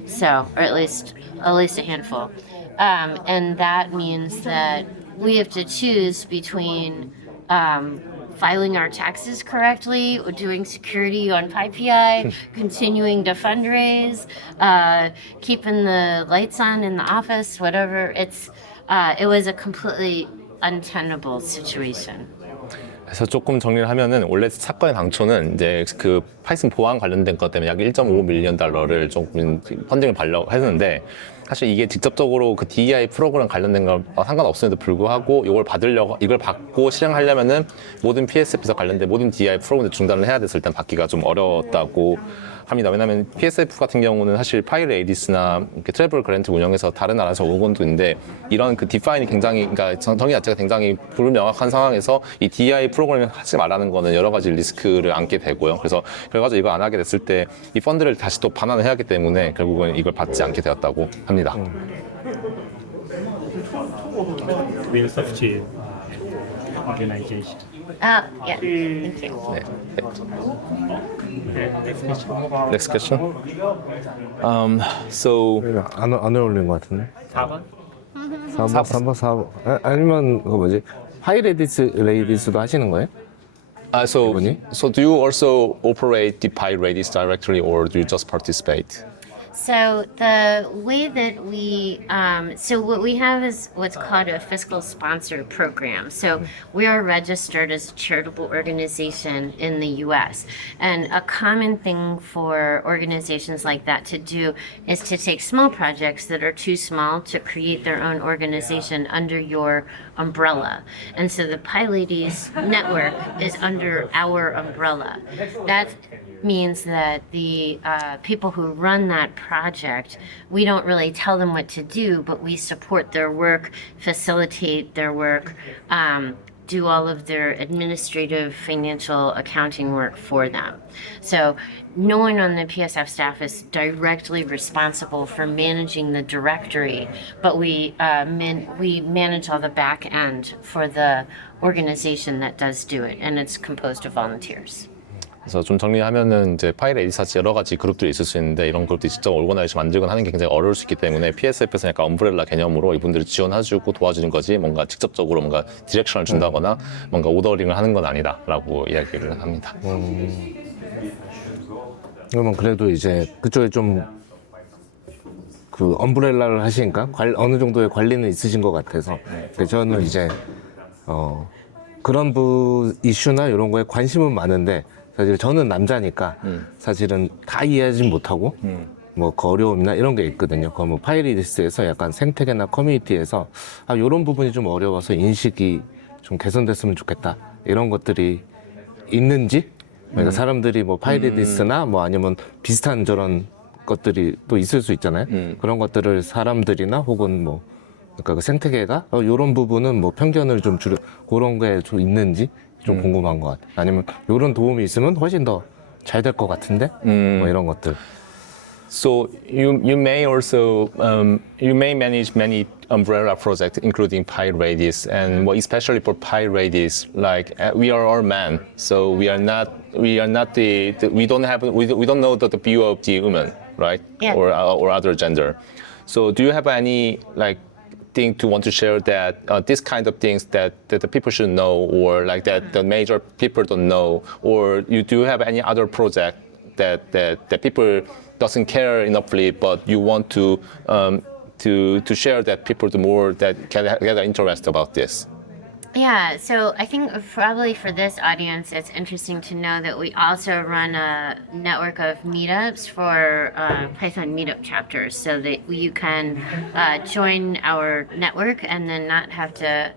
So, or at least a handful. And that means that we have to choose between filing our taxes correctly, doing security on PyPI, continuing to fundraise, keeping the lights on in the office, whatever. It was a completely untenable situation. 그래서 조금 정리를 하면은 원래 사건의 당초는 이제 그 파이썬 보안 관련된 것 때문에 약 1.5 밀리언 달러를 조금 펀딩을 받려고 했는데 사실 이게 직접적으로 그 DEI 프로그램 관련된 거 상관없음에도 불구하고 이걸 받고 실행하려면은 모든 PSF에서 관련된 모든 DEI 프로그램을 중단을 해야 돼서 일단 받기가 좀 어려웠다고 합니다. 왜냐하면 PSF 같은 경우는 사실 파일 에이디스나 트래블 그랜트 운영해서 다른 나라에서 온 것도 있는데 이런 그 디파인이 굉장히 그러니까 정의 자체가 굉장히 불명확한 상황에서 이 DI 프로그램을 하지 말라는 거는 여러 가지 리스크를 안게 되고요. 그래서 결과적으로 이거 안 하게 됐을 때 이 펀드를 다시 또 반환을 해야 하기 때문에 결국은 이걸 받지 않게 되었다고 합니다. 윌서프트 organization. Oh, yeah. Thank you. 네. Next question. Next question. So 안 어울리는 것 같은데. 4번? 3번 4번 아니면 그거 뭐지? 레이디스도 하시는 거예요? so 이분이? so do you also operate the Pi Redis directly, or do you just participate? So the way that so what we have is what's called a fiscal sponsor program. So we are registered as a charitable organization in the U.S. And a common thing for organizations like that to do is to take small projects that are too small to create their own organization under your umbrella. And so the Pi Ladies network is under our umbrella. That means that the people who run that project, we don't really tell them what to do, but we support their work, facilitate their work, do all of their administrative, financial, accounting work for them. So no one on the PSF staff is directly responsible for managing the directory, but we manage all the back end for the organization that does do it, and it's composed of volunteers. 그래서 좀 정리하면은 이제 파일 에디사치 여러 가지 그룹들이 있을 수 있는데 이런 그룹들이 직접 오르거나이즈 만들거나 하는 게 굉장히 어려울 수 있기 때문에 PSF에서 약간 엄브렐라 개념으로 이분들을 지원해주고 도와주는 거지 뭔가 직접적으로 뭔가 디렉션을 준다거나 뭔가 오더링을 하는 건 아니다라고 이야기를 합니다. 그러면 그래도 이제 그쪽에 좀 그 엄브렐라를 하시니까 어느 정도의 관리는 있으신 것 같아서 저는 이제 그런 이슈나 이런 거에 관심은 많은데 사실 저는 남자니까 사실은 다 이해하지 못하고 뭐 그 어려움이나 이런 게 있거든요. 그 뭐 파이리디스에서 약간 생태계나 커뮤니티에서 이런 부분이 좀 어려워서 인식이 좀 개선됐으면 좋겠다 이런 것들이 있는지 그러니까 사람들이 뭐 파이리디스나 뭐 아니면 비슷한 저런 것들이 또 있을 수 있잖아요. 그런 것들을 사람들이나 혹은 뭐 그러니까 그 생태계가 이런 부분은 뭐 편견을 좀 그런 게 좀 있는지 좀 궁금한 것 같아. 아니면 이런 도움이 있으면 훨씬 더 잘 될 것 같은데 뭐 이런 것들. So you may also you may manage many umbrella projects, including Pi Redis, and especially for Pi Redis, like we are all men, so we don't know the view of the woman, right? Yeah. Or other gender. So do you have any thing to want to share that this kind of things that the people should know, or like that the major people don't know, or you do have any other project that people doesn't care enoughly, but you want to share that people more that can get an interest about this? Yeah, so I think probably for this audience, it's interesting to know that we also run a network of meetups for Python meetup chapters, so that you can join our network and then not have to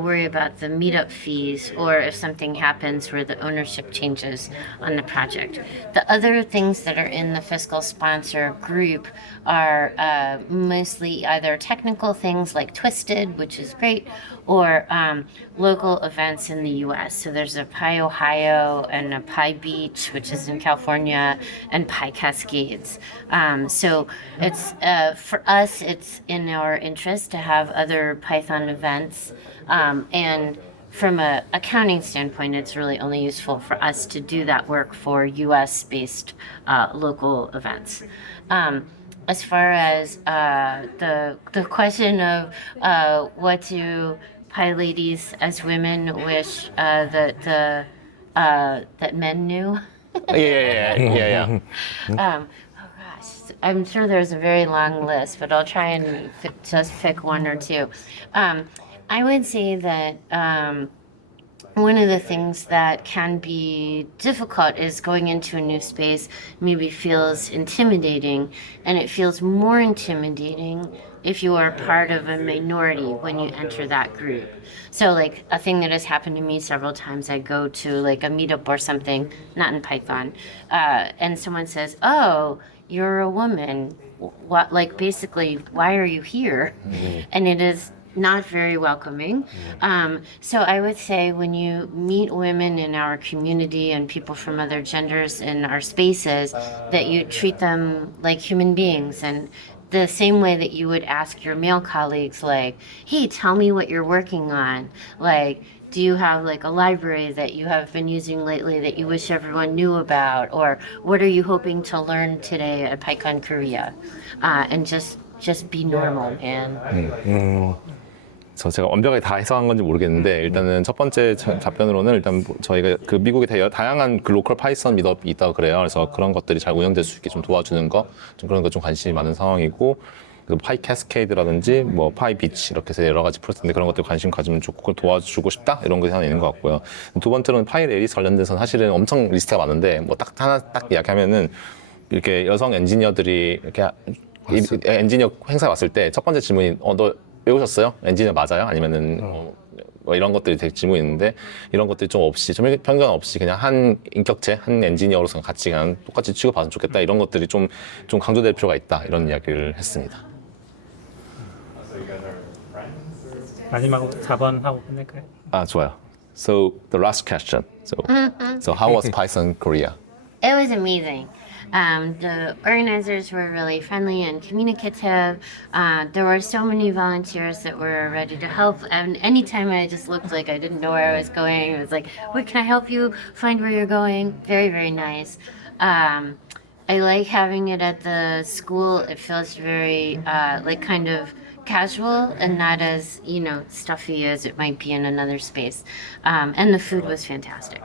worry about the meetup fees or if something happens where the ownership changes on the project. The other things that are in the fiscal sponsor group are mostly either technical things like Twisted, which is great, or local events in the US. So there's a Pi Ohio and a Pi Beach, which is in California, and Pi Cascades. So it's for us, it's in our interest to have other Python events. And from an accounting standpoint, it's really only useful for us to do that work for US-based local events. As far as the question of what do Pi Ladies as women wish that men knew? Yeah. Oh gosh, I'm sure there's a very long list, but I'll try and just pick one or two. I would say that one of the things that can be difficult is going into a new space maybe feels intimidating, and it feels more intimidating if you are part of a minority when you enter that group. So like a thing that has happened to me several times, I go to like a meetup or something, not in Python, and someone says, "Oh, you're a woman. What, like basically, why are you here?" And it is not very welcoming. So I would say when you meet women in our community and people from other genders in our spaces, that you treat them like human beings, and the same way that you would ask your male colleagues, like, hey, tell me what you're working on. Like, do you have like a library that you have been using lately that you wish everyone knew about? Or what are you hoping to learn today at PyCon Korea? And just be normal, man. 그래서 제가 완벽하게 다 해석한 건지 모르겠는데 일단은 첫 번째 답변으로는 일단 저희가 그 미국에 다양한 그 로컬 파이썬 미드업이 있다고 그래요. 그래서 그런 것들이 잘 운영될 수 있게 좀 도와주는 거, 좀 그런 거 좀 관심이 많은 상황이고, 그 파이 캐스케이드라든지 뭐 파이 비치 이렇게 해서 여러 가지 프로젝트인데 그런 것들 관심 가지면 좋고 그걸 도와주고 싶다 이런 것이 하나 있는 것 같고요. 두 번째로는 파이 레리스 관련돼서는 사실은 엄청 리스트가 많은데 뭐 하나 이야기하면은 이렇게 여성 엔지니어들이 이렇게 엔지니어 행사에 왔을 때 첫 번째 질문이 너 외우셨어요? 엔지니어 맞아요? 아니면은 뭐 이런 것들이 되게 질문이 있는데 이런 것들이 좀 없이 좀 편견 없이 그냥 한 인격체 한 엔지니어로서 같이 그냥 똑같이 취급받으면 좋겠다 이런 것들이 좀 강조될 필요가 있다 이런 이야기를 했습니다. 마지막으로 4번 하고 끝낼까요? 아 좋아요. So the last question. So how was Python Korea? It was amazing. The organizers were really friendly and communicative. There were so many volunteers that were ready to help. And anytime I just looked like I didn't know where I was going, it was like, "Wait, can I help you find where you're going?" Very, very nice. I like having it at the school. It feels very like kind of casual and not as, you know, stuffy as it might be in another space. And the food was fantastic.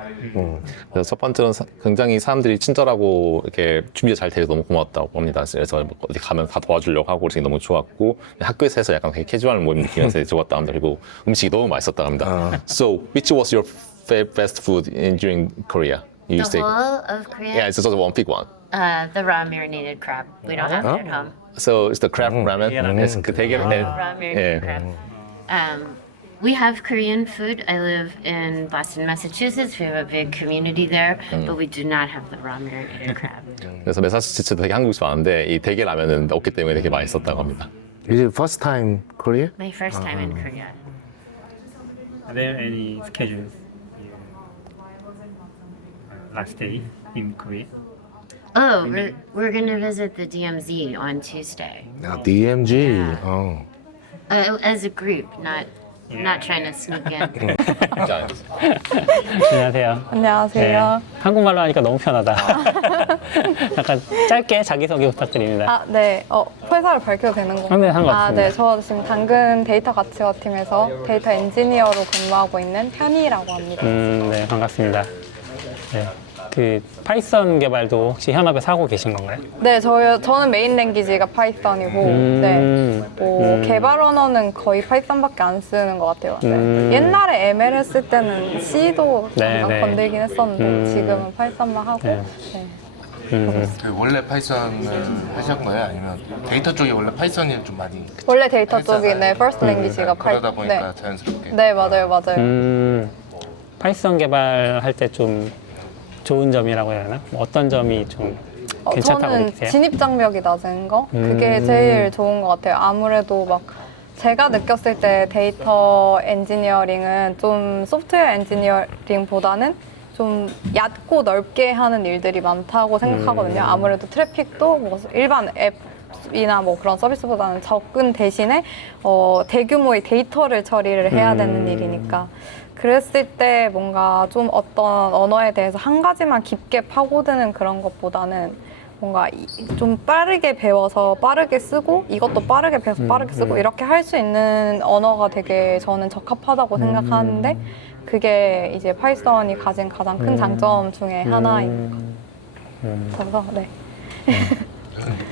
그래서 첫 번째는 굉장히 사람들이 친절하고 이렇게 준비가 잘 돼서 너무 고마웠다고 합니다. 그래서 어디 가면 다 도와주려고 하고 그래서 너무 좋았고 학교에서 해서 약간 되게 캐주얼 모임 느끼면서 좋았다 합니다. 그리고 음식이 너무 맛있었다 합니다. So which was your best food during Korea? You The stayed? whole of Korea, Yeah, it's just one big one. the raw marinated crab. We don't have it at home. So it's the crab ramen. It's 그 되게 Raw marinated crab. We have Korean food. I live in Boston, Massachusetts. We have a big community there, but we do not have the raw marinated crab. 그래서 매사추세츠도 되게 한국식 많은데 이 대게 라면은 없기 때문에 되게 맛있었다고 합니다. Is it first time Korea? My first time in Korea. Are there any schedules last day in Korea? Oh, we're gonna visit the DMZ on Tuesday DMG. as a group, not trying to sneak in. 안녕하세요. 안녕하세요. 한국말로 하니까 너무 편하다. 약간 짧게 자기소개 부탁드립니다. 아, 네. 회사를 밝혀도 되는 건가요? 네, 상관없습니다. 네. 저 지금 당근 데이터 가치화 팀에서 데이터 엔지니어로 근무하고 있는 현희라고 합니다. 네, 반갑습니다. 네. 그 파이썬 개발도 혹시 현업에서 하고 계신 건가요? 네, 저는 메인 랭귀지가 파이썬이고, 네. 개발 언어는 거의 파이썬밖에 안 쓰는 것 같아요. 네. 옛날에 ML 했을 때는 C도 잠깐 네. 건들긴 했었는데, 지금은 파이썬만 하고, 네. 네. 그 원래 파이썬을 하신 거예요? 아니면 데이터 쪽이 원래 파이썬이 좀 많이 원래 데이터 쪽이, 파이썬, 네, 퍼스트 랭귀지가 그러다 보니까 네. 자연스럽게 네, 맞아요. 파이썬 개발할 때 좀 좋은 점이라고 해야 하나? 어떤 점이 좀 괜찮다고 저는 느끼세요? 진입 장벽이 낮은 거 그게 제일 좋은 것 같아요. 아무래도 막 제가 느꼈을 때 데이터 엔지니어링은 좀 소프트웨어 엔지니어링보다는 좀 얕고 넓게 하는 일들이 많다고 생각하거든요. 아무래도 트래픽도 뭐 일반 앱이나 뭐 그런 서비스보다는 적은 대신에 대규모의 데이터를 처리를 해야 되는 일이니까. 그랬을 때 뭔가 좀 어떤 언어에 대해서 한 가지만 깊게 파고드는 그런 것보다는 뭔가 좀 빠르게 배워서 빠르게 쓰고 이것도 빠르게 배워서 빠르게 쓰고 이렇게 할 수 있는 언어가 되게 저는 적합하다고 생각하는데 그게 이제 파이썬이 가진 가장 큰 장점 중에 하나인 것 같아서 네.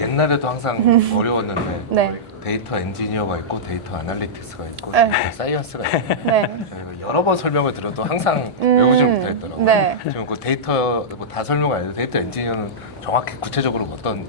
옛날에도 항상 어려웠는데 네. 데이터 엔지니어가 있고 데이터 아날리틱스가 있고 네. 데이터 사이언스가 있고 네. 저희가 여러 번 설명을 들어도 항상 외우지 못했더라고요. 네. 지금 그 데이터 뭐 다 설명 안 해도 데이터 엔지니어는 정확히 구체적으로 어떤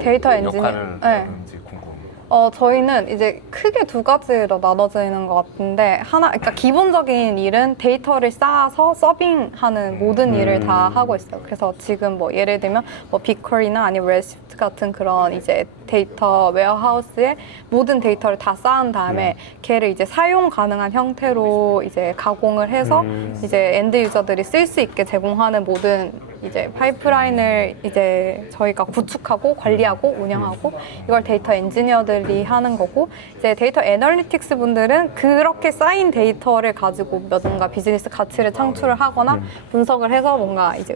데이터 엔지니어. 역할을 네. 하는지 궁금해요. 저희는 이제 크게 두 가지로 나눠지는 것 같은데 그러니까 기본적인 일은 데이터를 쌓아서 서빙하는 모든 일을 다 하고 있어요. 그래서 지금 뭐 예를 들면 뭐 빅쿼리나 아니면 레시프트 같은 그런 이제 데이터 웨어하우스에 모든 데이터를 다 쌓은 다음에 걔를 이제 사용 가능한 형태로 이제 가공을 해서 이제 엔드 유저들이 쓸 수 있게 제공하는 모든 이제 파이프라인을 이제 저희가 구축하고 관리하고 운영하고 이걸 데이터 엔지니어들이 하는 거고 이제 데이터 애널리틱스 분들은 그렇게 쌓인 데이터를 가지고 뭔가 비즈니스 가치를 창출을 하거나 분석을 해서 뭔가 이제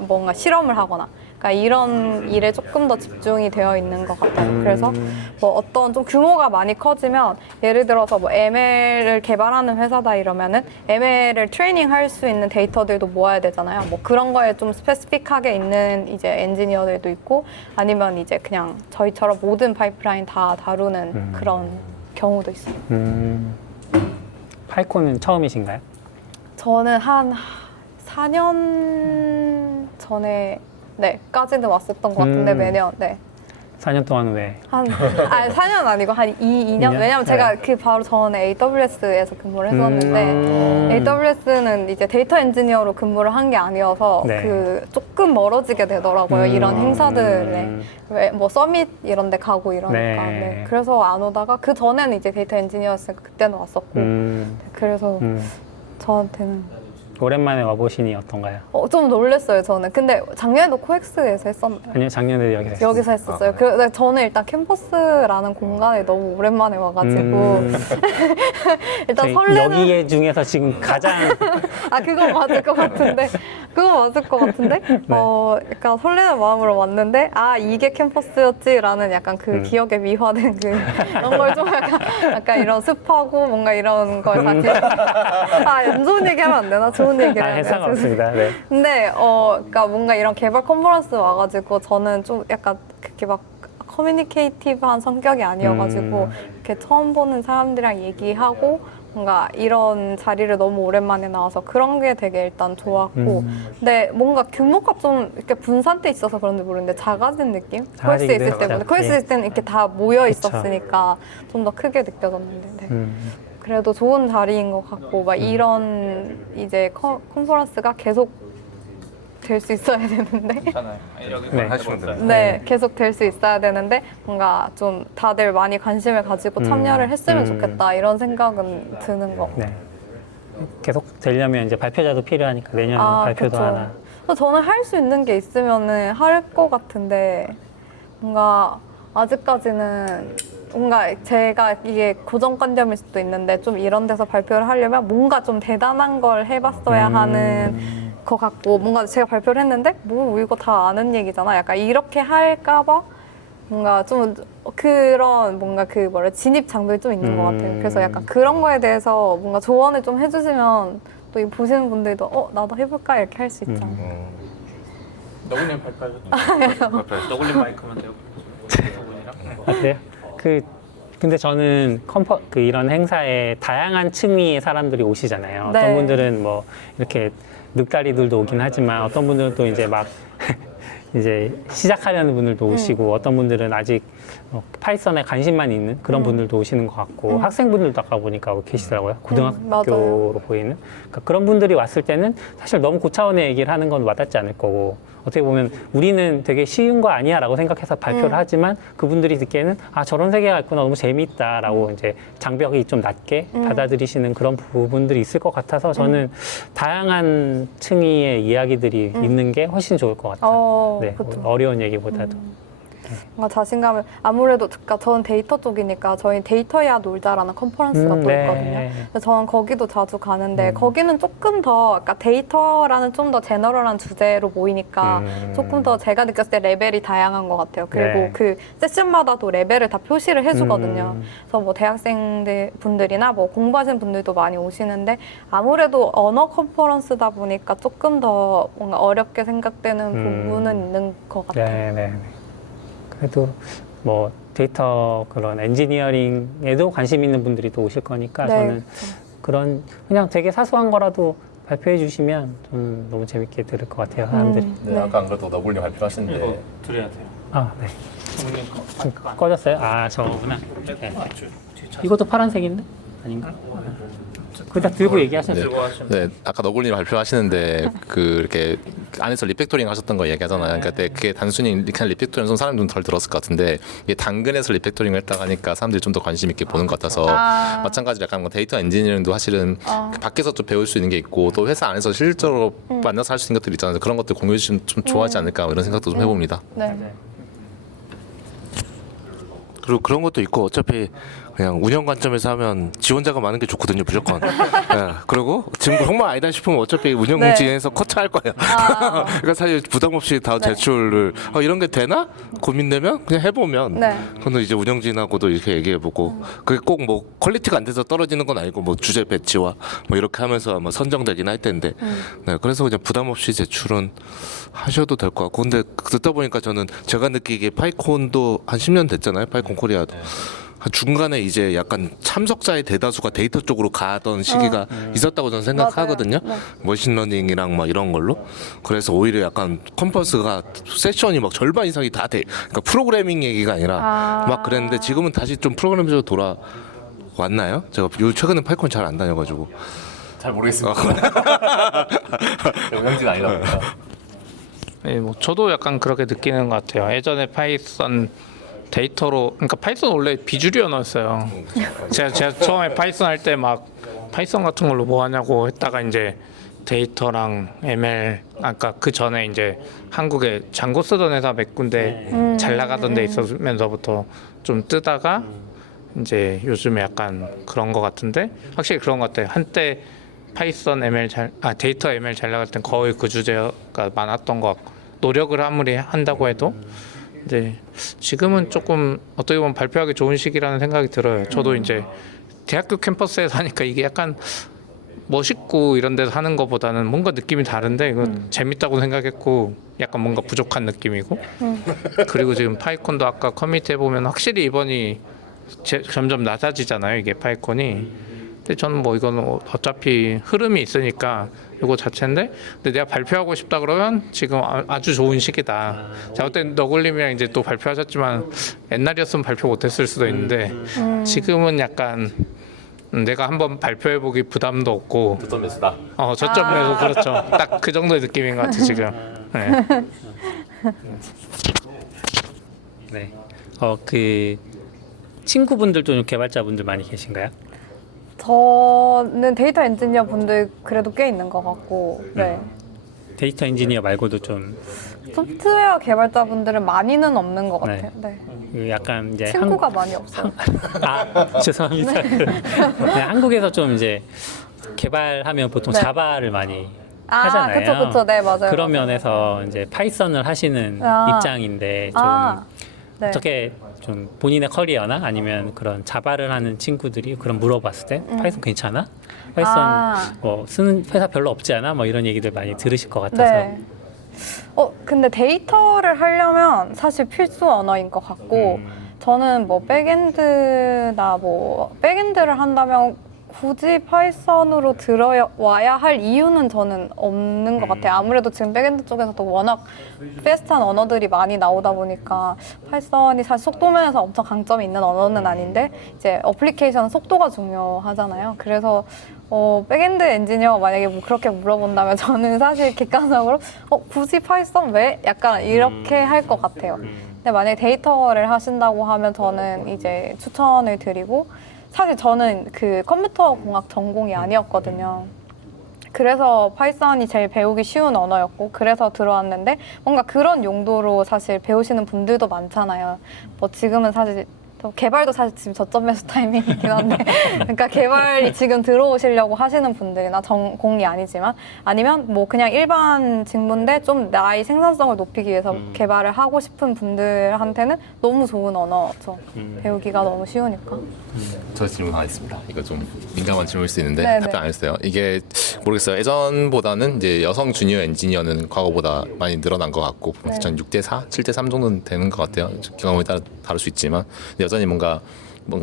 뭔가 실험을 하거나 그러니까 이런 일에 조금 더 집중이 되어 있는 것 같아요. 그래서 뭐 어떤 좀 규모가 많이 커지면 예를 들어서 뭐 ML을 개발하는 회사다 이러면은 ML을 트레이닝할 수 있는 데이터들도 모아야 되잖아요. 뭐 그런 거에 좀 스페시픽하게 있는 이제 엔지니어들도 있고 아니면 이제 그냥 저희처럼 모든 파이프라인 다 다루는 그런 경우도 있어요. 파이콘은 처음이신가요? 저는 한 4년 전에 까지는 왔었던 것 같은데 매년 4년 동안 왜? 4년 아니고 한 2년? 왜냐면 제가 그 바로 전에 AWS에서 근무를 했었는데 AWS는 이제 데이터 엔지니어로 근무를 한 게 아니어서 네. 그 조금 멀어지게 되더라고요. 이런 행사들에 왜 뭐 서밋 이런 데 가고 이러니까 네. 그래서 안 오다가 그 전에는 이제 데이터 엔지니어였으니까 그때는 왔었고 그래서 저한테는 오랜만에 와보시니 어떤가요? 좀 놀랐어요, 저는. 근데 작년에도 코엑스에서 했었나요? 아니요, 작년에도 여기서 했어요. 여기서 했었어요. 근데 저는 일단 캠퍼스라는 공간에 너무 오랜만에 와가지고 일단 설레는 여기에 중에서 지금 가장 그건 맞을 것 같은데 약간 설레는 마음으로 왔는데 이게 캠퍼스였지라는 약간 그 기억에 미화된 그런 걸 좀 약간 이런 습하고 뭔가 이런 걸 같이 안 좋은 얘기 하면 안 되나? 좋은 얘기를 해야 되나? 상관없습니다. 네. 근데 그러니까 뭔가 이런 개발 컨퍼런스 와가지고 저는 좀 약간 그렇게 막 커뮤니케이티브한 성격이 아니어가지고 이렇게 처음 보는 사람들이랑 얘기하고 뭔가 이런 자리를 너무 오랜만에 나와서 그런 게 되게 일단 좋았고 근데 뭔가 규모가 좀 이렇게 분산돼 있어서 그런지 모르겠는데 작아진 느낌? 코엑스 작아지기도 있을 때보다 했죠. 코엑스 있을 때는 이렇게 다 모여 있었으니까 좀 더 크게 느껴졌는데 그래도 좋은 자리인 것 같고 막 이런 이제 컨퍼런스가 계속 될 수 있어야 되는데 하시면 돼요. 계속 될 수 있어야 되는데 뭔가 좀 다들 많이 관심을 가지고 참여를 했으면 좋겠다 이런 생각은 드는 거. 네. 계속 되려면 이제 발표자도 필요하니까 내년에 발표도 그쵸. 하나. 그래서 저는 할 수 있는 게 있으면은 할 것 같은데 뭔가 아직까지는 뭔가 제가 이게 고정관념일 수도 있는데 좀 이런 데서 발표를 하려면 뭔가 좀 대단한 걸 해봤어야 하는 것 같고 뭔가 제가 발표를 했는데 뭐 이거 다 아는 얘기잖아 약간 이렇게 할까봐 뭔가 좀 그런 뭔가 진입 장벽이 좀 있는 것 같아요. 그래서 약간 그런 거에 대해서 뭔가 조언을 좀 해주시면 또 이 보시는 분들도 나도 해볼까 이렇게 할 수 있잖아요. 너굴님 발표하셨던 너굴님 마이크만 대고 어때요? 근데 저는 이런 행사에 다양한 층위의 사람들이 오시잖아요. 네. 어떤 분들은 뭐 이렇게 늑다리들도 오긴 하지만 어떤 분들은 또 이제 막 이제 시작하려는 분들도 오시고 어떤 분들은 아직 파이썬에 관심만 있는 그런 분들도 오시는 것 같고 학생분들도 아까 보니까 계시더라고요. 고등학교로 보이는. 그러니까 그런 분들이 왔을 때는 사실 너무 고차원의 얘기를 하는 건 와닿지 않을 거고 어떻게 보면 우리는 되게 쉬운 거 아니야 라고 생각해서 발표를 하지만 그분들이 듣기에는 저런 세계가 있구나 너무 재미있다 라고 이제 장벽이 좀 낮게 받아들이시는 그런 부분들이 있을 것 같아서 저는 다양한 층위의 이야기들이 있는 게 훨씬 좋을 것 같아요. 네, 그쵸. 어려운 얘기보다도. 뭔가 자신감을 아무래도 그러니까 저는 데이터 쪽이니까 저희 데이터야 놀자라는 컨퍼런스가 또 네. 있거든요. 그래서 저는 거기도 자주 가는데 거기는 조금 더 그러니까 데이터라는 좀 더 제너럴한 주제로 모이니까 조금 더 제가 느꼈을 때 레벨이 다양한 것 같아요. 그리고 네. 그 세션마다도 레벨을 다 표시를 해주거든요. 그래서 뭐 대학생들 분들이나 뭐 공부하시는 분들도 많이 오시는데 아무래도 언어 컨퍼런스다 보니까 조금 더 뭔가 어렵게 생각되는 부분은 있는 것 같아요. 네. 그래도 뭐 데이터 그런 엔지니어링에도 관심 있는 분들이 또 오실 거니까 네. 저는 그런 그냥 되게 사소한 거라도 발표해 주시면 저는 너무 재밌게 들을 것 같아요, 사람들이. 네, 아까 안 그래도 너굴님 발표하시는데 드려야 돼요. 아, 네. 꺼졌어요? 아, 저거구나. 네. 이것도 파란색인데? 아닌가? 그냥 들고 얘기하셨어요. 들고 하시면 네, 아까 너굴님 발표하시는데 그 이렇게 안에서 리팩토링 하셨던 거 얘기하잖아요. 그러니까 그게 단순히 그냥 리팩토링 좀 사람이 좀 덜 들었을 것 같은데 이게 당근에서 리팩토링을 했다고 하니까 사람들이 좀 더 관심 있게 보는 것 같아서 마찬가지로 약간 뭐 데이터 엔지니어링도 사실은 그 밖에서 좀 배울 수 있는 게 있고 또 회사 안에서 실제로 만나서 할 수 있는 것들이 있잖아요. 그런 것들 공유해 주시면 좀 좋아하지 않을까 이런 생각도 좀 해봅니다. 네. 그리고 그런 것도 있고 어차피 그냥 운영 관점에서 하면 지원자가 많은 게 좋거든요, 무조건. 네. 그리고 지금 정말 아니다 싶으면 어차피 운영진에서 커트할 거예요. 그러니까 사실 부담 없이 다 제출을 이런 게 되나 고민되면 그냥 해보면. 네. 그건 이제 운영진하고도 이렇게 얘기해보고 그게 꼭 뭐 퀄리티가 안 돼서 떨어지는 건 아니고 뭐 주제 배치와 뭐 이렇게 하면서 아마 선정되긴 할 텐데. 네. 그래서 그냥 부담 없이 제출은 하셔도 될 것 같고. 근데 듣다 보니까 저는 제가 느끼기에 파이콘도 한 10년 됐잖아요, 파이콘 코리아도. 중간에 이제 약간 참석자의 대다수가 데이터 쪽으로 가던 시기가 있었다고 저는 생각하거든요. 맞아요. 머신러닝이랑 막 이런 걸로. 그래서 오히려 약간 컨퍼런스가 세션이 막 절반 이상이 다 돼. 그러니까 프로그래밍 얘기가 아니라 막 그랬는데 지금은 다시 좀 프로그래밍으로 돌아왔나요? 제가 요 최근에 파이콘 잘 안 다녀가지고. 잘 모르겠습니다. 영양진 아니다 보니까. 네, 뭐 저도 약간 그렇게 느끼는 것 같아요. 예전에 파이썬 데이터로, 그러니까 파이썬 원래 비주류 언어였어요. 제가 처음에 파이썬 할 때 막 파이썬 같은 걸로 뭐 하냐고 했다가 이제 데이터랑 ML, 아까 그 전에 이제 한국에 장고 쓰던 회사 몇 군데 잘 나가던 데 있으면서부터 좀 뜨다가 이제 요즘에 약간 그런 것 같은데 확실히 그런 것 같아요. 한때 파이썬 ML 데이터 ML 잘 나갈 땐 거의 그 주제가 많았던 것 같고 노력을 아무리 한다고 해도 이제 지금은 조금 어떻게 보면 발표하기 좋은 시기라는 생각이 들어요. 저도 이제 대학교 캠퍼스에 사니까 이게 약간 멋있고 이런 데서 하는 것보다는 뭔가 느낌이 다른데 이건 재밌다고 생각했고 약간 뭔가 부족한 느낌이고 그리고 지금 파이콘도 아까 커미트 해보면 확실히 이번이 점점 낮아지잖아요, 이게 파이콘이. 근데 저는 뭐 이거는 어차피 흐름이 있으니까 이거 자체인데 근데 내가 발표하고 싶다 그러면 지금 아주 좋은 시기다. 제가 그때 너굴님이랑 이제 또 발표하셨지만 옛날이었으면 발표 못했을 수도 있는데 지금은 약간 내가 한번 발표해보기 부담도 없고 저점 매수다. 저점 매수 그렇죠. 딱 그 정도의 느낌인 것 같아 지금. 네. 네. 그 친구분들도 개발자분들 많이 계신가요? 저는 데이터 엔지니어 분들 그래도 꽤 있는 것 같고, 네. 데이터 엔지니어 말고도 좀 소프트웨어 개발자 분들은 많이는 없는 것 같아요. 네. 그 약간 이제 친구가 많이 없어요. 죄송합니다. 네, 한국에서 좀 이제 개발하면 보통 네. 자바를 많이 하잖아요. 그쵸, 네, 맞아요. 그런 맞아요. 면에서 이제 파이썬을 하시는 입장인데 좀 네. 어떻게 좀 본인의 커리어나 아니면 그런 자바를 하는 친구들이 그런 물어봤을 때 파이썬 괜찮아? 파이썬 뭐 쓰는 회사 별로 없지 않아? 뭐 이런 얘기들 많이 들으실 것 같아서. 네. 근데 데이터를 하려면 사실 필수 언어인 것 같고, 저는 뭐 백엔드나 뭐 백엔드를 한다면 굳이 파이썬으로 들어와야 할 이유는 저는 없는 것 같아요. 아무래도 지금 백엔드 쪽에서도 워낙 패스트한 언어들이 많이 나오다 보니까 파이썬이 사실 속도 면에서 엄청 강점이 있는 언어는 아닌데 이제 어플리케이션 속도가 중요하잖아요. 그래서 백엔드 엔지니어 만약에 뭐 그렇게 물어본다면 저는 사실 객관적으로 굳이 파이썬 왜? 약간 이렇게 할 것 같아요. 근데 만약에 데이터를 하신다고 하면 저는 이제 추천을 드리고 사실 저는 그 컴퓨터 공학 전공이 아니었거든요. 그래서 파이썬이 제일 배우기 쉬운 언어였고 그래서 들어왔는데 뭔가 그런 용도로 사실 배우시는 분들도 많잖아요. 뭐 지금은 사실 또 개발도 사실 지금 저점 매수 타이밍이긴 한데 그러니까 개발이 지금 들어오시려고 하시는 분들이나 전공이 아니지만 아니면 뭐 그냥 일반 직무인데 좀 나의 생산성을 높이기 위해서 개발을 하고 싶은 분들한테는 너무 좋은 언어죠. 배우기가 너무 쉬우니까. 저 질문 하나 있습니다. 이거 좀 민감한 질문일 수 있는데 네네. 답변 안 했어요. 이게 모르겠어요. 예전보다는 이제 여성 주니어 엔지니어는 과거보다 많이 늘어난 것 같고 네. 전 6대4, 7대3 정도는 되는 것 같아요. 경험에 따라 다를 수 있지만 근데 여전히 뭔가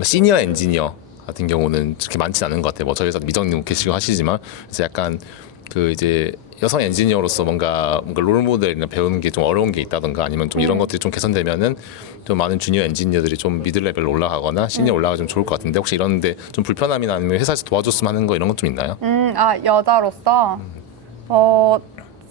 시니어 엔지니어 같은 경우는 그렇게 많지 않은 것 같아요. 뭐 저희 회사도 미정님 계시고 하시지만 그래서 약간 그 이제 여성 엔지니어로서 뭔가 롤 모델이나 배우는 게 좀 어려운 게 있다던가 아니면 좀 이런 것들이 좀 개선되면은 좀 많은 주니어 엔지니어들이 좀 미들 레벨로 올라가거나 시니어 올라가 좀 좋을 것 같은데 혹시 이런데 좀 불편함이나 아니면 회사에서 도와줬으면 하는 거 이런 것 좀 있나요? 여자로서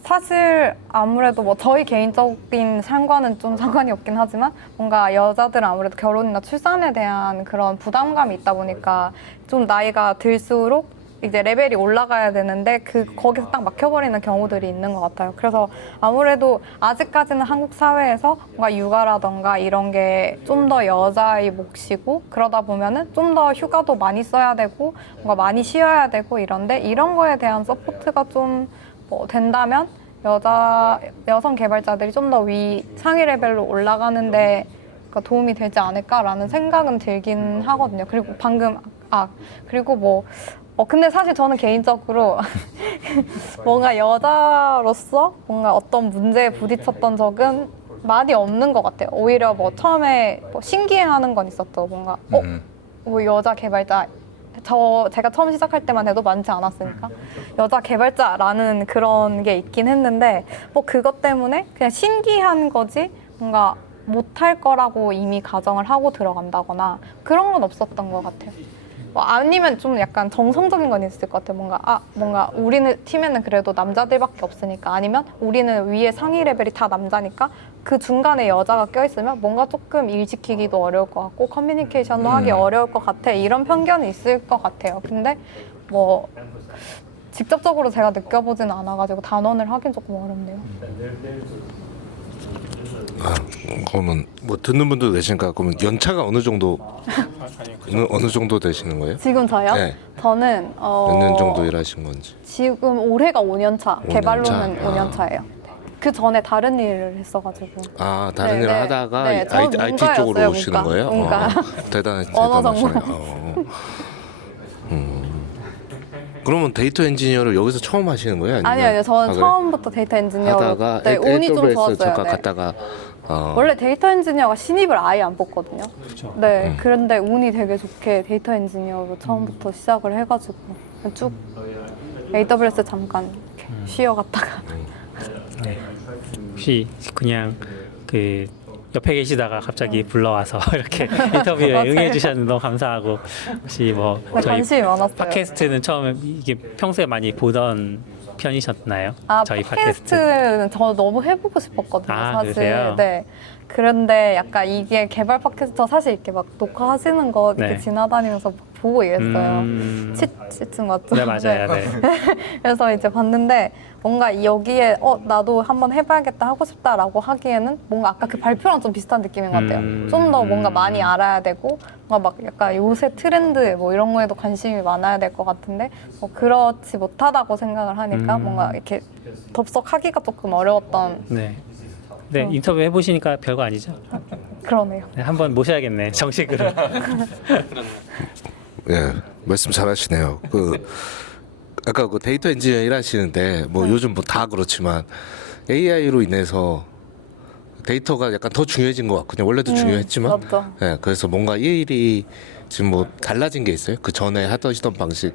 사실 아무래도 뭐 저희 개인적인 상관은 좀 상관이 없긴 하지만 뭔가 여자들은 아무래도 결혼이나 출산에 대한 그런 부담감이 있다 보니까 좀 나이가 들수록 이제 레벨이 올라가야 되는데 거기서 딱 막혀버리는 경우들이 있는 것 같아요. 그래서 아무래도 아직까지는 한국 사회에서 뭔가 육아라던가 이런 게 좀 더 여자의 몫이고 그러다 보면은 좀 더 휴가도 많이 써야 되고 뭔가 많이 쉬어야 되고 이런데 이런 거에 대한 서포트가 좀 뭐 된다면 여성 개발자들이 좀 더 상위 레벨로 올라가는데 도움이 되지 않을까라는 생각은 들긴 하거든요. 그리고 그리고 근데 사실 저는 개인적으로 뭔가 여자로서 뭔가 어떤 문제에 부딪혔던 적은 많이 없는 것 같아요. 오히려 뭐 처음에 신기해하는 건 있었죠. 뭔가 뭐 여자 개발자 제가 처음 시작할 때만 해도 많지 않았으니까 여자 개발자라는 그런 게 있긴 했는데 뭐 그것 때문에 그냥 신기한 거지 뭔가 못할 거라고 이미 가정을 하고 들어간다거나 그런 건 없었던 것 같아요. 아니면 좀 약간 정성적인 건 있을 것 같아요. 뭔가 우리는 팀에는 그래도 남자들밖에 없으니까 아니면 우리는 위에 상위 레벨이 다 남자니까 그 중간에 여자가 껴있으면 뭔가 조금 일 시키기도 어려울 것 같고 커뮤니케이션도 하기 어려울 것 같아. 이런 편견이 있을 것 같아요. 근데 뭐 직접적으로 제가 느껴보지는 않아가지고 단언을 하긴 조금 어렵네요. 그러면 뭐 듣는 분도 계시니까 그러면 연차가 어느 정도 되시는 거예요? 지금 저요? 네. 저는 몇 년 정도 일하신 건지. 지금 올해가 5년 차, 5년 개발로는 차? 5년 차예요. 그 전에 다른 일을 했어가지고. 다른 일을 하다가 저는 IT 쪽으로 문과였어요, 오시는 문과. 거예요? 문과. 언어 대단하시네요. 전공. 그러면 데이터 엔지니어를 여기서 처음 하시는 거예요? 아니요. 저는 그래요? 처음부터 데이터 엔지니어로 하다가 운이 좀 AWS 좋았어요. 잠깐 네. 갔다가 원래 데이터 엔지니어가 신입을 아예 안 뽑거든요. 그렇죠. 네, 그런데 운이 되게 좋게 데이터 엔지니어로 처음부터 시작을 해가지고 쭉 AWS 잠깐 이렇게 쉬어갔다가 네. 혹시 그냥 그 옆에 계시다가 갑자기 불러와서 이렇게 인터뷰에 맞아요. 응해주셔서 너무 감사하고 혹시 뭐 저희 관심이 많았어요. 팟캐스트는 처음에 이게 평소에 많이 보던 편이셨나요? 저희 팟캐스트는 저 너무 해보고 싶었거든요, 사실. 그러세요? 네. 그런데 약간 이게 개발 팟캐스트 사실 이렇게 막 녹화하시는 거 이렇게 네. 지나다니면서 보고 이랬어요. 치층 맞죠? 네, 맞아요. 네. 그래서 이제 봤는데 뭔가 여기에 나도 한번 해봐야겠다 하고 싶다라고 하기에는 뭔가 아까 그 발표랑 좀 비슷한 느낌인 것 같아요. 좀 더 뭔가 많이 알아야 되고 뭔가 막 약간 요새 트렌드 뭐 이런 거에도 관심이 많아야 될 것 같은데 뭐 그렇지 못하다고 생각을 하니까 뭔가 이렇게 덥석하기가 조금 어려웠던 네. 네, 인터뷰 해보시니까 별거 아니죠? 그러네요. 네, 한번 모셔야겠네, 정식으로. 예, 말씀 잘하시네요. 아까 그 데이터 엔지니어 일하시는데 뭐 요즘 뭐 다 그렇지만 AI로 인해서 데이터가 약간 더 중요해진 것 같거든요. 원래도 중요했지만, 맞죠. 예, 그래서 뭔가 이 일이 지금 뭐 달라진 게 있어요? 그 전에 하시던 방식,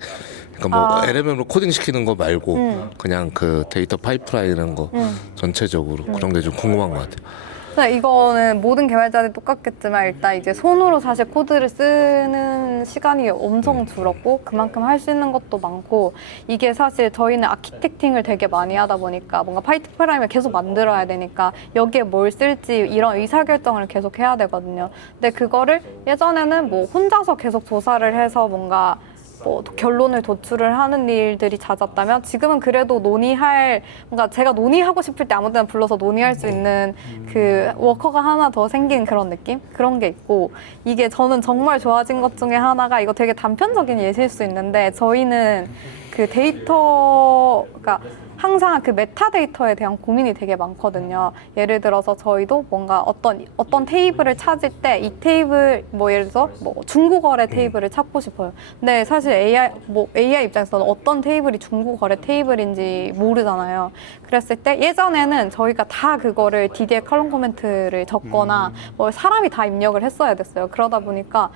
그러니까 뭐 LLM으로 코딩 시키는 거 말고 그냥 그 데이터 파이프라인 이런 거 전체적으로 그런 게 좀 궁금한 것 같아요. 근데 이거는 모든 개발자들이 똑같겠지만 일단 이제 손으로 사실 코드를 쓰는 시간이 엄청 줄었고 그만큼 할 수 있는 것도 많고 이게 사실 저희는 아키텍팅을 되게 많이 하다 보니까 뭔가 파이프라인을 계속 만들어야 되니까 여기에 뭘 쓸지 이런 의사결정을 계속 해야 되거든요. 근데 그거를 예전에는 뭐 혼자서 계속 조사를 해서 뭔가 뭐 결론을 도출을 하는 일들이 잦았다면 지금은 그래도 논의할 뭔가 제가 논의하고 싶을 때 아무 데나 불러서 논의할 수 있는 그 워커가 하나 더 생긴 그런 느낌? 그런 게 있고 이게 저는 정말 좋아진 것 중에 하나가 이거 되게 단편적인 예시일 수 있는데 저희는 그 데이터가 항상 그 메타데이터에 대한 고민이 되게 많거든요. 예를 들어서 저희도 뭔가 어떤 테이블을 찾을 때 이 테이블 뭐 예를 들어서 뭐 중고거래 테이블을 찾고 싶어요. 근데 사실 AI 입장에서는 어떤 테이블이 중고거래 테이블인지 모르잖아요. 그랬을 때 예전에는 저희가 다 그거를 DDL 컬럼 코멘트를 적거나 뭐 사람이 다 입력을 했어야 됐어요. 그러다 보니까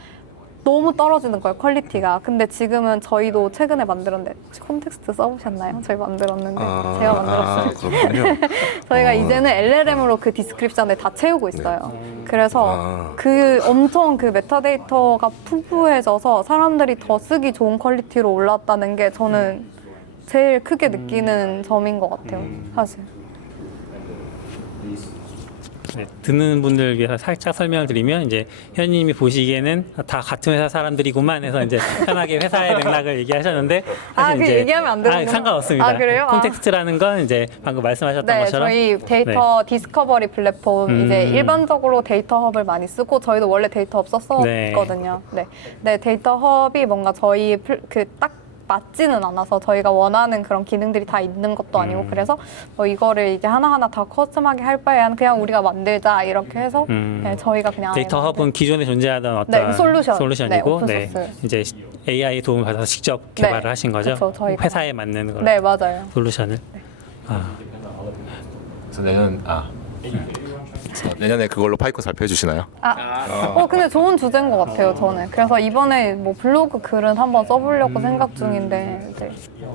너무 떨어지는 거예요, 퀄리티가. 근데 지금은 저희도 최근에 만들었는데 혹시 콘텍스트 써보셨나요? 저희 만들었는데 제가 만들었어요. 그렇군요. 저희가 이제는 LLM으로 그 디스크립션을 다 채우고 있어요. 그래서 그 엄청 그 메타데이터가 풍부해져서 사람들이 더 쓰기 좋은 퀄리티로 올랐다는 게 저는 제일 크게 느끼는 점인 것 같아요, 사실. 네, 듣는 분들 위해서 살짝 설명을 드리면 이제 현님이 보시기에는 다 같은 회사 사람들이구만 해서 이제 편하게 회사의 맥락을 얘기하셨는데 사실 그 얘기하면 안 되는구나. 상관없습니다. 아, 그래요? 콘텍스트라는 건 이제 방금 말씀하셨던 네, 것처럼 저희 데이터 디스커버리 플랫폼 이제 일반적으로 데이터 헙을 많이 쓰고 저희도 원래 데이터 헙 썼었거든요. 네, 데이터 헙이 뭔가 저희 그 딱 맞지는 않아서 저희가 원하는 그런 기능들이 다 있는 것도 아니고 그래서 뭐 이거를 이제 하나하나 다 커스텀하게 할 바에는 그냥 우리가 만들자 이렇게 해서 네, 저희가 그냥 데이터 헙은 기존에 존재하던 어떤 네, 솔루션이고 네, 이제 AI 도움을 받아서 직접 개발을 하신 거죠. 그쵸, 저희가. 회사에 맞는 그런 네, 맞아요. 솔루션을. 그래서 내년에 그걸로 파이콘 발표해 주시나요? 근데 좋은 주제인 것 같아요, 저는. 그래서 이번에 뭐 블로그 글은 한번 써보려고 생각 중인데. 네.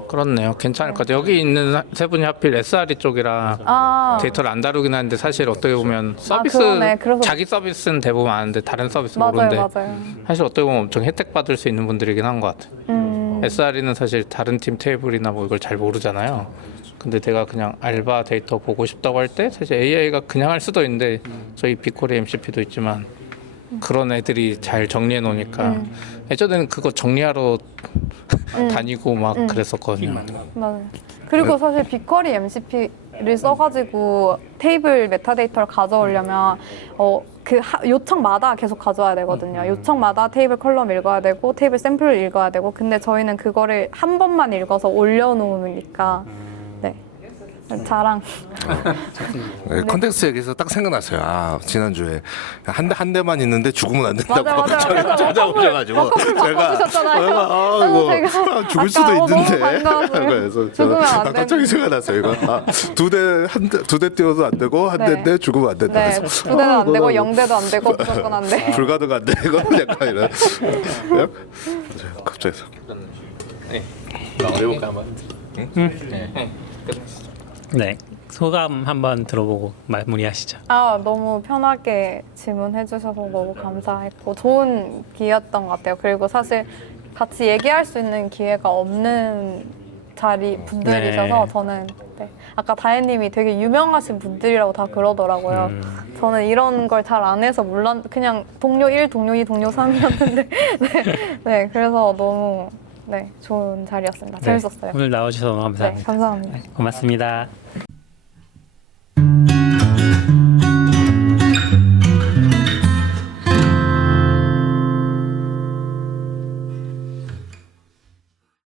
그렇네요. 괜찮을 것 같아요. 여기 있는 세 분이 하필 SRE 쪽이라 데이터를 안 다루긴 하는데 사실 어떻게 보면 서비스 그러네. 그래서- 자기 서비스는 대부분 아는데 다른 서비스 맞아요, 모르는데 맞아요. 사실 어떻게 보면 엄청 혜택 받을 수 있는 분들이긴 한 것 같아요. SRE는 사실 다른 팀 테이블이나 뭐 이걸 잘 모르잖아요. 근데 내가 그냥 알바 데이터 보고 싶다고 할 때 사실 AI가 그냥 할 수도 있는데 저희 비코리 MCP도 있지만 그런 애들이 잘 정리해 놓으니까 예전에는 그거 정리하러 다니고 막 그랬었거든요. 맞아요. 그리고 사실 빅쿼리 MCP를 써가지고 테이블 메타데이터를 가져오려면 요청마다 계속 가져와야 되거든요. 요청마다 테이블 컬럼 읽어야 되고 테이블 샘플을 읽어야 되고 근데 저희는 그거를 한 번만 읽어서 올려놓으니까 네. 자랑. 네, 컨텍스트 얘기해서 딱 생각났어요. 지난주에 한 대만 있는데 죽으면 안 된다고 맞아요. 찾아오셔가지고 워커풀 바꿔주셨잖아요. 이거 죽을 수도 너무 있는데 반가워서 그래서 죽으면 안 되는. 갑자기 생각났어요. 이거 두 대 띄워도 안 되고 한 대인데 죽으면 안 된다. 네, 그래서 2대도 안 되고 0대도 안 되고 무조건 안 돼. 불가능 안 되고 약간 이런. 갑자기. 해볼까 한번? 네, 소감 한번 들어보고 마무리하시죠. 너무 편하게 질문해 주셔서 너무 감사했고 좋은 기회였던 것 같아요. 그리고 사실 같이 얘기할 수 있는 기회가 없는 분들이셔서 네. 저는 아까 다혜님이 되게 유명하신 분들이라고 다 그러더라고요. 저는 이런 걸 잘 안 해서 그냥 동료 1, 동료 2, 동료 3이었는데 네, 그래서 너무 좋은 자리였습니다. 재밌었어요. 오늘 나와주셔서 너무 감사합니다. 네, 감사합니다. 고맙습니다.